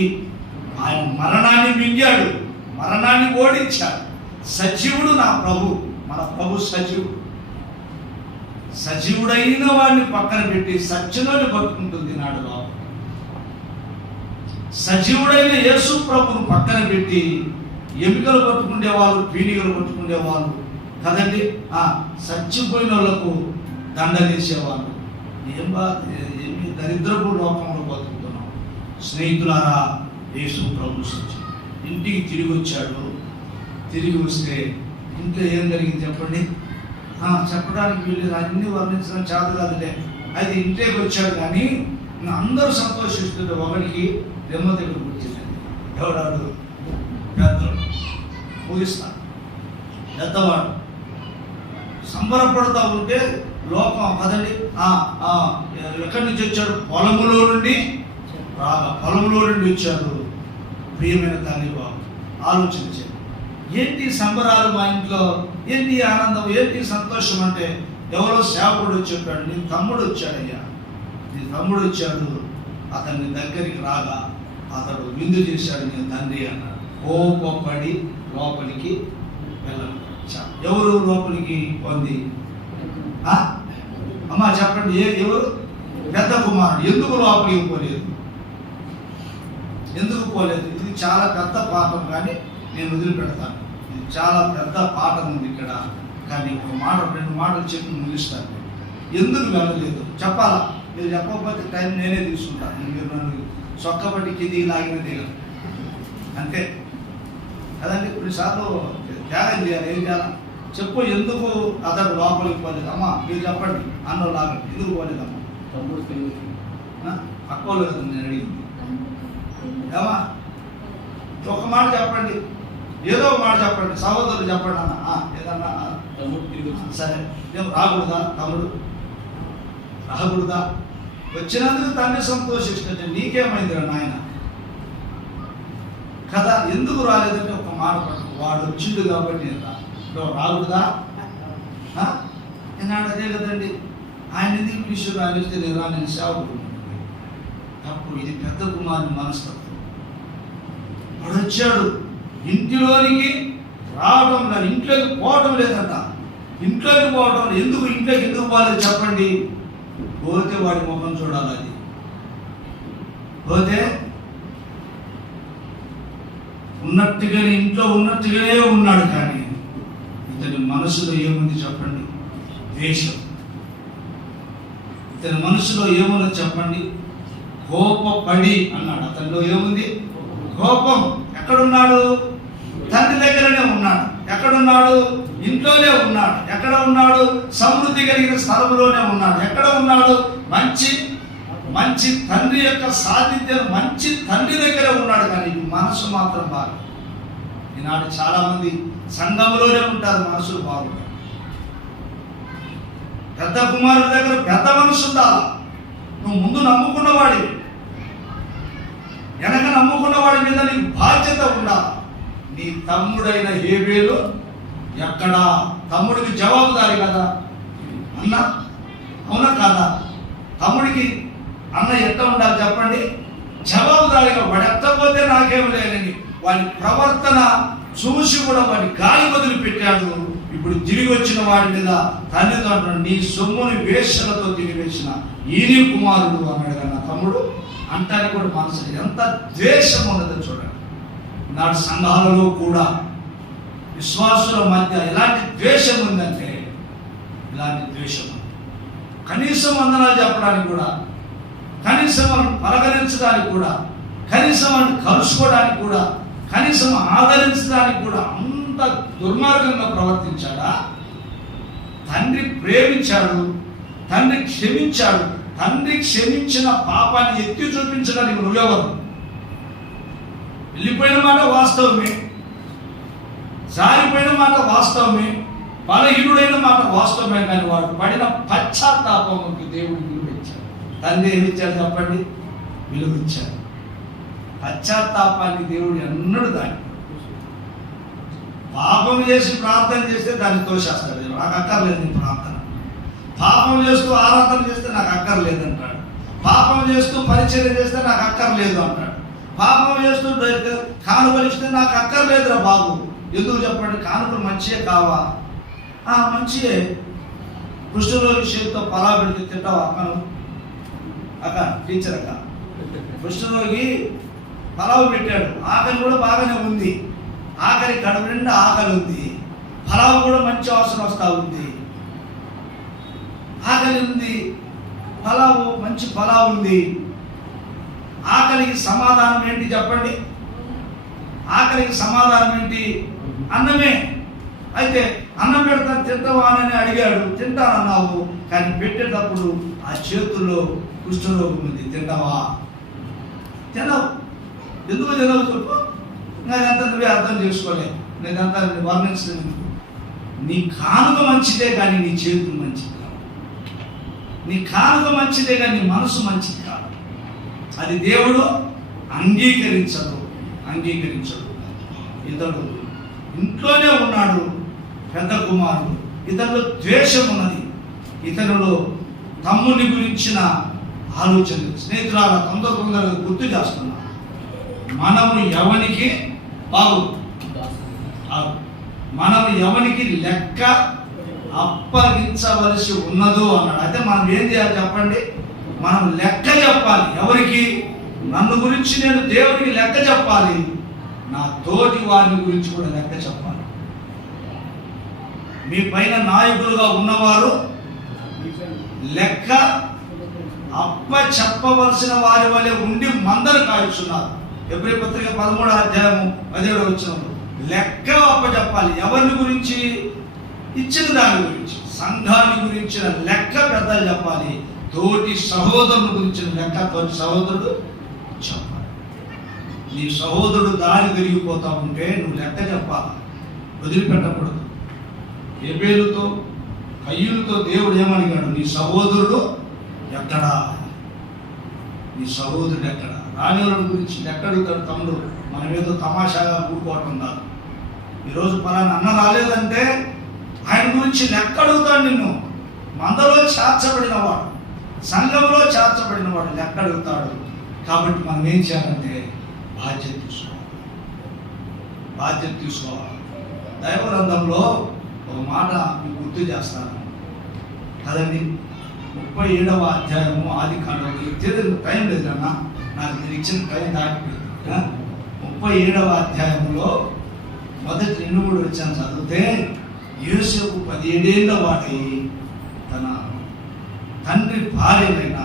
ఆయన మరణాన్ని మింగాడు, మరణాన్ని ఓడించాడు. సజీవుడు నా ప్రభు, మన ప్రభు సజీవుడు. సజీవుడైన వాడిని పక్కన పెట్టి సత్యంలోని పట్టుకుంటుంది నాడులో. సజీవుడైన యేసు ప్రభును పక్కన పెట్టి ఎముకలు పట్టుకునే వాళ్ళు, పీడికలు పట్టుకునే వాళ్ళు కదండి, చచ్చిపోయిన వాళ్ళకు దండలేసేవాళ్ళు. ఏమి దరిద్రపు లోకంలో బతుకుతున్నాం. స్నేహితులారా, యేసు ప్రభు ఇంటికి తిరిగి వచ్చాడు. తిరిగి వస్తే ఇంట్లో ఏం జరిగింది చెప్పండి? చెప్పడానికి వీళ్ళు అన్ని వర్ణించడం చేత కాదులే. అయితే ఇంట్లోకి వచ్చాడు కానీ అందరూ సంతోషిస్తుంటే ఒకరికి రెమ్మ దగ్గర కూర్చుంది. ఎవడాడు? పెద్దలు పూజిస్తాడు. పెద్దవాడు సంబరపడుతూ ఉంటే లోకం కదండి, ఎక్కడి నుంచి వచ్చాడు? పొలంలో నుండి వచ్చాడు. ప్రియమైన తల్లి బాబు ఆలోచించాడు, ఏంటి సంబరాలు మా ఇంట్లో, ఏంటి ఆనందం, ఏంటి సంతోషం అంటే ఎవరో సేవకుడు చెప్పాడు, నీ తమ్ముడు వచ్చాడయ్యా, నీ తమ్ముడు వచ్చాడు, అతన్ని దగ్గరికి రాగా అతడు విందు చేశాడు నీ తండ్రి అన్నాడు. కోపపడి లోపలికి వెళ్ళాడు. ఎవరు లోపలికి పొంది? అమ్మా చెప్పండి, ఎవరు? పెద్ద కుమారుడు. ఎందుకు లోపలికి పోలేదు? ఎందుకు పోలేదు? ఇది చాలా పెద్ద పాఠం, కానీ నేను వదిలిపెడతాను. ఇది చాలా పెద్ద పాఠం ఉంది ఇక్కడ, కానీ ఒక మాట, రెండు మాటలు చెప్పి ముగిస్తాను. ఎందుకు వెళ్ళలేదు చెప్పాలా? మీరు చెప్పకపోతే టైం నేనే తీసుకుంటాను. మీరు నన్ను చొక్కబట్టి కింది లాగినది అంతే కదండి. కొన్నిసార్లు త్యాగం చేయాలి. ఏం చేయాలి చెప్పు? ఎందుకు అతడు లోపలికి పోలేదు? అమ్మా మీరు చెప్పండి అన్నలాగా ఎందుకు పోలేదమ్మా? అక్కోలు కదా నేను అడిగింది. ఏమా ఒక మాట చెప్పండి, ఏదో ఒక మాట చెప్పండి, సహోదరులు చెప్పండి అన్న. ఏదన్నా సరే, ఏం రాకూడదా తమ్ముడు? రాకూడదా? వచ్చినందుకు తండ్రి సంతోషిస్తుంటే నీకేమైందిరా నాయన కదా? ఎందుకు రాలేదంటే ఒక మాట పట్టు, వాడు వచ్చిండు కాబట్టి నేను రాకూడదా? నేను అదే కదండి, ఆయన ఎందుకు విషయం రాలిస్తే నేను సేవకుడు. అప్పుడు ఇది పెద్ద కుమారుని మనస్తత్వం. వాడు వచ్చాడు, ఇంటిలోనికి రావడం లేదు, ఇంట్లోకి పోవటం లేదంట. ఇంట్లోకి పోవటం ఎందుకు, ఇంట్లోకి ఎందుకు పోలేదు చెప్పండి? పోతే వాడి ముఖం చూడాలి. అది పోతే ఉన్నట్టుగానే ఇంట్లో ఉన్నట్టుగానే ఉన్నాడు, కానీ ఇతని మనసులో ఏముంది చెప్పండి? ద్వేషం. ఇతని మనసులో ఏముంది చెప్పండి? కోపపడి అన్నాడు. అతనిలో ఏముంది? కోపం. ఎక్కడున్నాడు? తండ్రి దగ్గరనే ఉన్నాడు. ఎక్కడున్నాడు? ఇంట్లోనే ఉన్నాడు. ఎక్కడ ఉన్నాడు? సమృద్ధి కలిగిన స్థలంలోనే ఉన్నాడు. ఎక్కడ ఉన్నాడు? మంచి తండ్రి యొక్క సాన్నిధ్యం, మంచి తండ్రి దగ్గర ఉన్నాడు. కానీ మనసు మాత్రం బాగా. ఈనాడు చాలా మంది సంఘంలోనే ఉంటారు, మనసులు బాగుంటారు. పెద్ద కుమారుడి దగ్గర పెద్ద మనసు ఉండాలి. నువ్వు ముందు నమ్ముకున్నవాడి, వెనక నమ్ముకున్నవాడి మీద నీకు బాధ్యత ఉండాలి. నీ తమ్ముడైన హేబేలు ఎక్కడ? తమ్ముడికి జవాబుదారి కదా అన్న, అవునా కాదా? తమ్ముడికి అన్న ఎట్లా ఉండాలి చెప్పండి? జవాబుదారిగా. వాడు ఎత్తపోతే నాకేం లేదని వాడి ప్రవర్తన చూసి కూడా వాడి గాలి వదిలిపెట్టాడు. ఇప్పుడు తిరిగి వచ్చిన వాడి మీద తండ్రితో అంటాడు, నీ సొమ్ముని వేషలతో తిరిగివేసిన ఈని కుమారుడు అన్నాడు కదా తమ్ముడు. అంటానికి కూడా మనసు ఎంత ద్వేషం ఉన్నదో చూడండి. నాడు సంఘాలలో కూడా విశ్వాసుల మధ్య ఎలాంటి ద్వేషం ఉందంటే, ఇలాంటి ద్వేషం. కనీసం వందనాలు చెప్పడానికి కూడా, కనీసం వాళ్ళని పలకరించడానికి కూడా, కనీసం వాళ్ళని కలుసుకోవడానికి కూడా, కనీసం ఆదరించడానికి కూడా అంత దుర్మార్గంగా ప్రవర్తించాడా? తండ్రి ప్రేమించాడు, తండ్రి క్షమించాడు. తండ్రి క్షమించిన పాపాన్ని ఎత్తి చూపించడానికి నువ్వెవరు? వెళ్ళిపోయిన మాట వాస్తవమే, జారిపోయిన మాట వాస్తవమే, బలహీనుడైన మాట వాస్తవమే. కానీ వాడు పడిన పశ్చాత్తాపంకి దేవుడు విలువించాడు. తండ్రి ఏమిచ్చాడు చెప్పండి? విలువించాడు. పశ్చాత్తాపాన్ని దేవుడు ఎన్నడూ దాన్ని పాపం చేసి ప్రార్థన చేస్తే దాన్ని తోసేస్తాడు. నాకు అక్కర్లేదు నీ ప్రార్థన. పాపం చేస్తూ ఆరాధన చేస్తే నాకు అక్కర్లేదు అంటాడు. పాపం చేస్తూ పరిచయం చేస్తే నాకు అక్కర్లేదు అంటాడు. పాపం చేస్తూ కానుకలు ఇస్తే నాకు అక్కర్లేదురా బాబు. ఎందుకు చెప్పండి? కానుకలు మంచియే కావా? మంచియే. కుష్ఠరోగి చేతితో పలా పెడితే తింటావా? అక్క టీచర్ అక్క, కుష్ఠరోగి పలావు పెట్టాడు, ఆకలి కూడా బాగానే ఉంది. ఆకలి కడుపు నిండా ఆకలి ఉంది, పలావు కూడా మంచి వాసన వస్తూ ఉంది. ఆకలి ఉంది, పలావు మంచి పలావు ఉంది. ఆకలికి సమాధానం ఏంటి చెప్పండి? ఆకలికి సమాధానం ఏంటి? అన్నమే. అయితే అన్నం పెడతాను తింటావా అని అడిగాడు. తింటానన్నావు, కానీ పెట్టేటప్పుడు ఆ చేతుల్లో కుష్ఠరోగం ఉంది. తింటావా? తినవు. ఎందుకు తినవు చెప్పు? అదంతా నువ్వే అర్థం చేసుకోలే, నేనంతా వర్ణించలేదు. నీ కానుక మంచిదే కానీ నీ చేతులు మంచిది కాదు. నీ కానుక మంచిదే కానీ నీ మనసు మంచిది కాదు. అది దేవుడు అంగీకరించడు. ఇతడు ఇంట్లోనే ఉన్నాడు, పెద్ద కుమారుడు. ఇతనిలో ద్వేషం ఉన్నది, ఇతనిలో తమ్ముని గురించిన ఆలోచన. స్నేహితురాల తొందరగా గుర్తు చేస్తున్నా, మనము ఎవనికి మనం ఎవరికి లెక్క అప్పగించవలసి ఉన్నదో అన్నాడు. అయితే మనం ఏం చేయాలి చెప్పండి? మనం లెక్క చెప్పాలి. ఎవరికి? నన్ను గురించి నేను దేవుడికి లెక్క చెప్పాలి, నా తోటి వారిని గురించి కూడా లెక్క చెప్పాలి. మీ పైన నాయకులుగా ఉన్నవారు లెక్క అప్ప చెప్పవలసిన వారి వలె ఉండి మందరు కాల్చున్నారు. ఎబ్రీ పత్రిక 13వ అధ్యాయము 17వ వచనంలో లెక్క అప్ప చెప్పాలి. ఎవరిని గురించి? ఇచ్చిన దాని గురించి, సంఘాన్ని గురించిన లెక్క పెద్దలు చెప్పాలి. తోటి సహోదరుని గురించిన లెక్క తోటి సహోదరుడు చెప్పాలి. నీ సహోదరుడు దారి తిరిగిపోతా ఉంటే నువ్వు లెక్క చెప్పాలి, వదిలిపెట్టకూడదు. హేబేలుతో కయ్యూనుతో దేవుడు ఏమడిగాడు? నీ సహోదరుడు ఎక్కడా? నీ సహోదరుడు ఎక్కడా? రాణివుల గురించి లెక్క అడుగుతాడు తమ్ముడు. మనం ఏదో తమాషాగా కూడుకోవటం కాదు. ఈరోజు పలానా అన్న రాలేదంటే ఆయన గురించి లెక్క అడుగుతాడు నిన్ను. మందలో చేర్చబడిన వాడు, సంఘంలో చేర్చబడిన వాడు లెక్క అడుగుతాడు. కాబట్టి మనం ఏం చేయాలంటే బాధ్యత తీసుకోవాలి. దైవగ్రంథంలో ఒక మాట మీకు గుర్తు చేస్తాను కదండి. 37వ అధ్యాయము ఆదికాండం. టైం లేదన్నా, నాకు మీరు ఇచ్చిన టైం దాటిపోయింది. 37వ అధ్యాయంలో మొదటి 2-3 వచ్చాను చదివితే, యోసేపు 17 ఏళ్ల వాడై తన తండ్రి భార్యలైన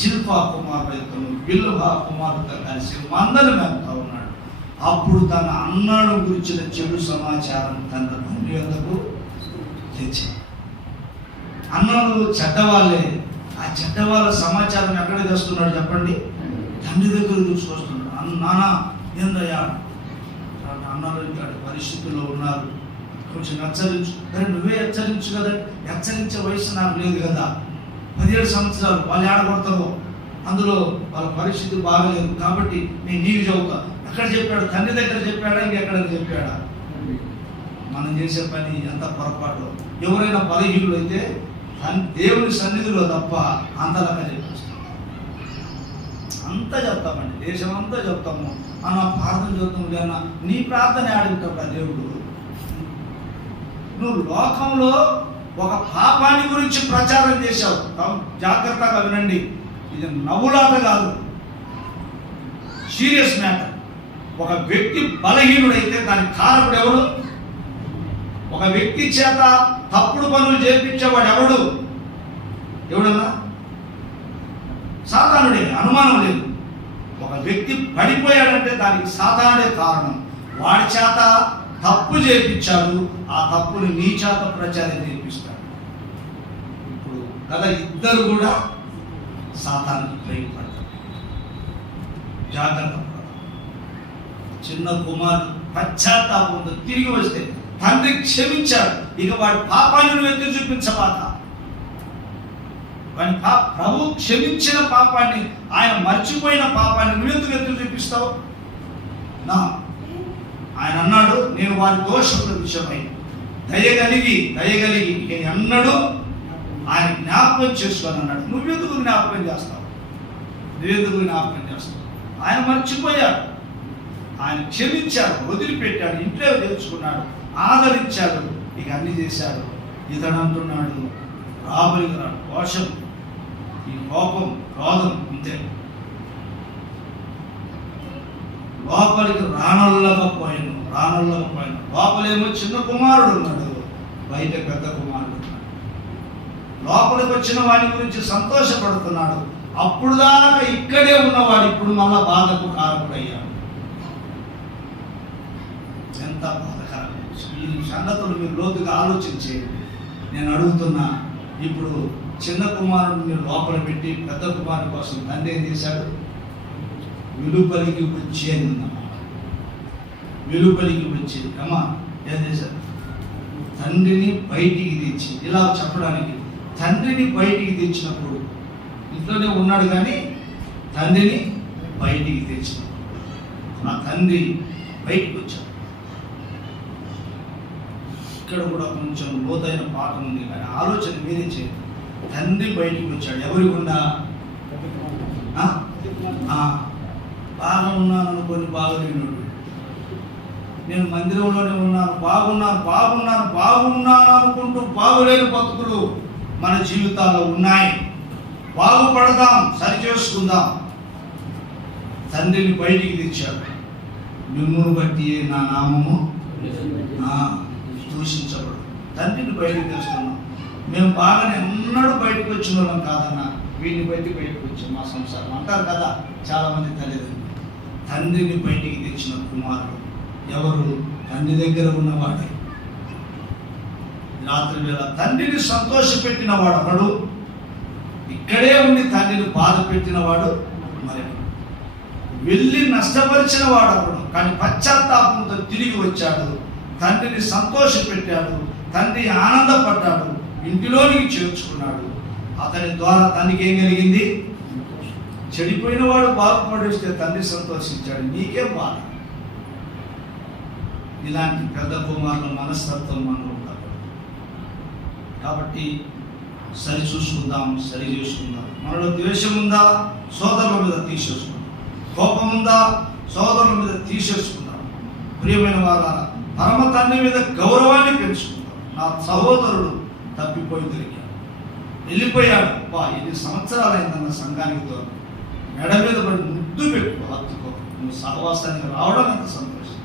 జిల్పా కుమారులతో బిల్హా కుమారులతో కలిసి మందలు మేపుతా ఉన్నాడు. అప్పుడు తన అన్నను గురించిన చెడు సమాచారం తన తండ్రి వద్దకు తెచ్చాడు. అన్నలు చెడ్డవాళ్ళే. ఆ చెడ్డవాళ్ళ సమాచారం ఎక్కడ తెస్తున్నాడు చెప్పండి? తండ్రి దగ్గర చూసుకొస్తున్నాడు. నాన్న ఏందయ్యా, అన్నలు ఇట్లాంటి పరిస్థితుల్లో ఉన్నారు, కొంచెం హెచ్చరించు. కానీ నువ్వే హెచ్చరించు కదా. హెచ్చరించే వయసు నాకు లేదు కదా. 17 సంవత్సరాలు వాళ్ళు ఏడగొడతారో, అందులో వాళ్ళ పరిస్థితి బాగలేదు. కాబట్టి నేను నీకు చెబుతా. ఎక్కడ చెప్పాడు? తండ్రి దగ్గర చెప్పాడా, ఇంకెక్కడ చెప్పాడా? మనం చేసే పని ఎంత పొరపాటు. ఎవరైనా బలహీనులు అయితే దేవుని సన్నిధిలో తప్ప అంతలాగా చెప్పేస్తాం. అంతా చెప్తామండి, దేశం అంతా చెప్తాము. అన్న ప్రార్థన చెప్తాము కన్నా నీ ప్రార్థన ఆడుకుంటా దేవుడు. నువ్వు లోకంలో ఒక పాపాన్ని గురించి ప్రచారం చేశావు. జాగ్రత్తగా వినండి, ఇది నవ్వులాట కాదు, సీరియస్ మ్యాటర్. ఒక వ్యక్తి బలహీనుడైతే దానికి కారకుడు ఎవడు? ఒక వ్యక్తి చేత తప్పుడు పనులు చేయించేవాడు ఎవడు? ఎవడన్నా? సాతానుడే, అనుమానం లేదు. ఒక వ్యక్తి పడిపోయాడంటే దానికి సాతానుడే కారణం. వాడి చేత తప్పు చేయించాడు, ఆ తప్పుని నీ చేత ప్రచారం చేపిస్తాడు. ఇప్పుడు కదా ఇద్దరు కూడా సాతానుకి భయపడతారు. జాగ్రత్త. చిన్న కుమారుడు పశ్చాత్తాపంతో తిరిగి వస్తే తండ్రి క్షమించాడు. ఇక వాడి పాపాన్ని నువ్వు ఎత్తి చూపించబాక. వాడి ప్రభు క్షమించిన పాపాన్ని, ఆయన మర్చిపోయిన పాపాన్ని నువ్వెందుకు ఎత్తి చూపిస్తావు? నా ఆయన అన్నాడు, నేను వారి దోషముల విషయమై దయగలిగి అన్నాడు, ఆయన జ్ఞాపకం చేసుకొని అన్నాడు. నువ్వెందుకు జ్ఞాపకం చేస్తావు? ఆయన మర్చిపోయాడు, ఆయన క్షమించాడు, వదిలిపెట్టాడు, ఇంట్లో తెలుసుకున్నాడు, ఆదరించాడు, ఇక అన్ని చేశాడు. ఇతడు అంటున్నాడు రాబలికి రాడు, దోషం, ఈ కోపం, క్రోధం అంతే. లోపలికి రానల్లకపోయాను. లోపలేమో చిన్న కుమారుడు ఉన్నాడు, బయట పెద్ద కుమారుడు ఉన్నాడు. లోపలికి వచ్చిన వాడి గురించి సంతోషపడుతున్నాడు. అప్పుడు దాకా ఇక్కడే ఉన్నవాడు ఇప్పుడు మళ్ళా బాధకు కారకుడయ్యాడు. ఎంత బాధకరం! ఈ సంగతులు మీరు లోతుగా ఆలోచించేయండి. నేను అడుగుతున్నా, ఇప్పుడు చిన్న కుమారుడు మీరు లోపల పెట్టి పెద్ద కుమారుడు కోసం తండ్రి ఏం చేశాడు? వెలుపలికి వచ్చి అని ఉందన్నమాట. వెలుపలికి వచ్చి అమ్మా ఏం చేశాడు? తండ్రిని బయటికి తెచ్చి, ఇలా చెప్పడానికి తండ్రిని బయటికి తెచ్చినప్పుడు ఇంట్లోనే ఉన్నాడు కానీ తండ్రిని బయటికి తెచ్చినప్పుడు ఆ తండ్రి బయటికి వచ్చాడు. ఇక్కడ కూడా కొంచెం లోతైన పాఠం ఉంది, కానీ ఆలోచన మీరే చేయండి. తండ్రి బయటికి వచ్చాడు ఎవరి గుండా? బాగా ఉన్నాను అనుకొని బాగలేనుడు. నేను మందిరంలోనే ఉన్నాను, బాగున్నాను అనుకుంటూ బాగులేని బతుకులు మన జీవితాల్లో ఉన్నాయి. బాగుపడదాం, సరిచేసుకుందాం. తండ్రిని బయటికి తెచ్చాడు. మిమ్మును బట్టి నా నామము దూషించబడు. తండ్రిని బయటికి తెస్తున్నాం. మేము బాగానే ఎన్నడూ బయటకు వచ్చిన వాళ్ళం కాదన్నా, వీడిని బయటికి వచ్చాం మా సంసారం అంటారు కదా చాలామంది తల్లిదండ్రులు. తండ్రిని బయటికి తెచ్చిన కుమారుడు ఎవరు? తండ్రి దగ్గర ఉన్నవాడే. రాత్రి వేళ తండ్రిని సంతోషపెట్టిన వాడు ఒకడు, ఇక్కడే ఉండి తండ్రిని బాధ పెట్టిన వాడు మరి వెళ్ళి నష్టపరిచిన వాడు అప్పుడు, కానీ పశ్చాత్తాపంతో తిరిగి వచ్చాడు, తండ్రిని సంతోషపెట్టాడు, తండ్రి ఆనందపడ్డాడు, ఇంటిలోనికి చేర్చుకున్నాడు. అతని ద్వారా తండ్రికి ఏం కలిగింది? చెడిపోయిన వాడు బాగుపడిస్తే తండ్రి సంతోషించాడు, నీకేం బాధ? ఇలాంటి పెద్ద కుమారుల మనస్తత్వం మనం ఉంటాం. కాబట్టి సరి చూసుకుందాం, సరి చేసుకుందాం. మనలో ద్వేషం ఉందా? సోదరుల మీద తీసేసుకుందాం. కోపం ఉందా? సోదరుల మీద తీసేసుకుందాం. ప్రియమైన వారా, పరమ తండ్రి మీద గౌరవాన్ని పెంచుకుందాం. నా సహోదరుడు తప్పిపోయి తిరిగాడు, వెళ్ళిపోయాడు, 8 సంవత్సరాలైందన్న సంఘానికి దూరం, మెడ మీద పడి ముద్దు పెట్టు, హత్తుకో. నువ్వు సహవాసానికి రావడం ఎంత సంతోషం.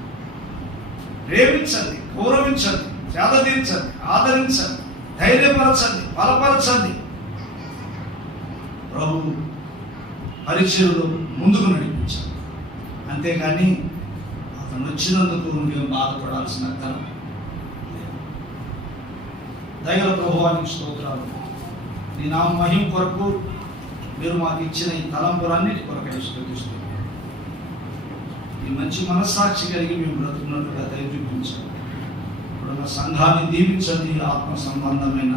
ప్రేమించండి, గౌరవించండి, సేద తీర్చండి, ఆదరించండి, ధైర్యపరచండి, బలపరచండి. ప్రభు పరిచయలు ముందుకు నడిపించాలి. అంతేకాని అతను వచ్చినందుకు మేము బాధపడాల్సిన అర్థం. దైవ ప్రభువానికి స్తోత్రాలు. నీ నామ మహిమ కొరకు మీరు మాకు ఇచ్చిన ఈ తలంపులన్నిటి కొరకై స్తుతిస్తున్నాం. ఈ మంచి మనస్సాక్షి కలిగి మేము బ్రతుకున్నట్టుగా దయచూపించండి. ఇప్పుడున్న సంఘాన్ని దీవించండి, ఆత్మ సంబంధమైన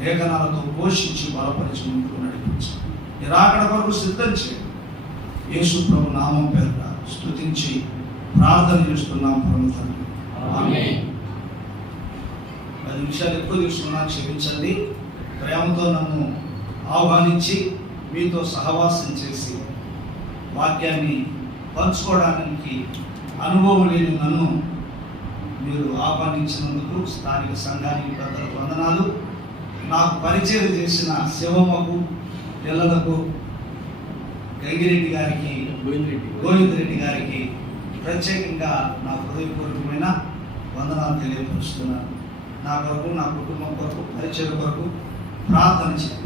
లేఖనాలతో పోషించి బలపరిచి ముందుకు నడిపించండి. ఈ రాకడ కొరకు సిద్ధం చేయండి. యేసు ప్రభు నామం పేరుట స్తుతించి ప్రార్థన చేస్తున్నాం పరమ తండ్రి. ఆమేన్. 10 నిమిషాలు ఎక్కువ తీసుకున్నా క్షమించండి. ప్రేమతో నన్ను ఆహ్వానించి మీతో సహవాసం చేసి వాక్యాన్ని పంచుకోవడానికి అనుభవం లేని నన్ను మీరు ఆహ్వానించినందుకు స్థానిక సంఘానికి పెద్దలకు వందనాలు. నాకు పరిచయం చేసిన శివమ్మకు, పిల్లలకు, గంగిరెడ్డి గారికి, గోవిందరెడ్డి గారికి ప్రత్యేకంగా నా హృదయపూర్వకమైన వందనాలు తెలియపరుస్తున్నాను. నా కొరకు, నా కుటుంబం కొరకు, పరిచయం కొరకు ప్రార్థన చేయండి.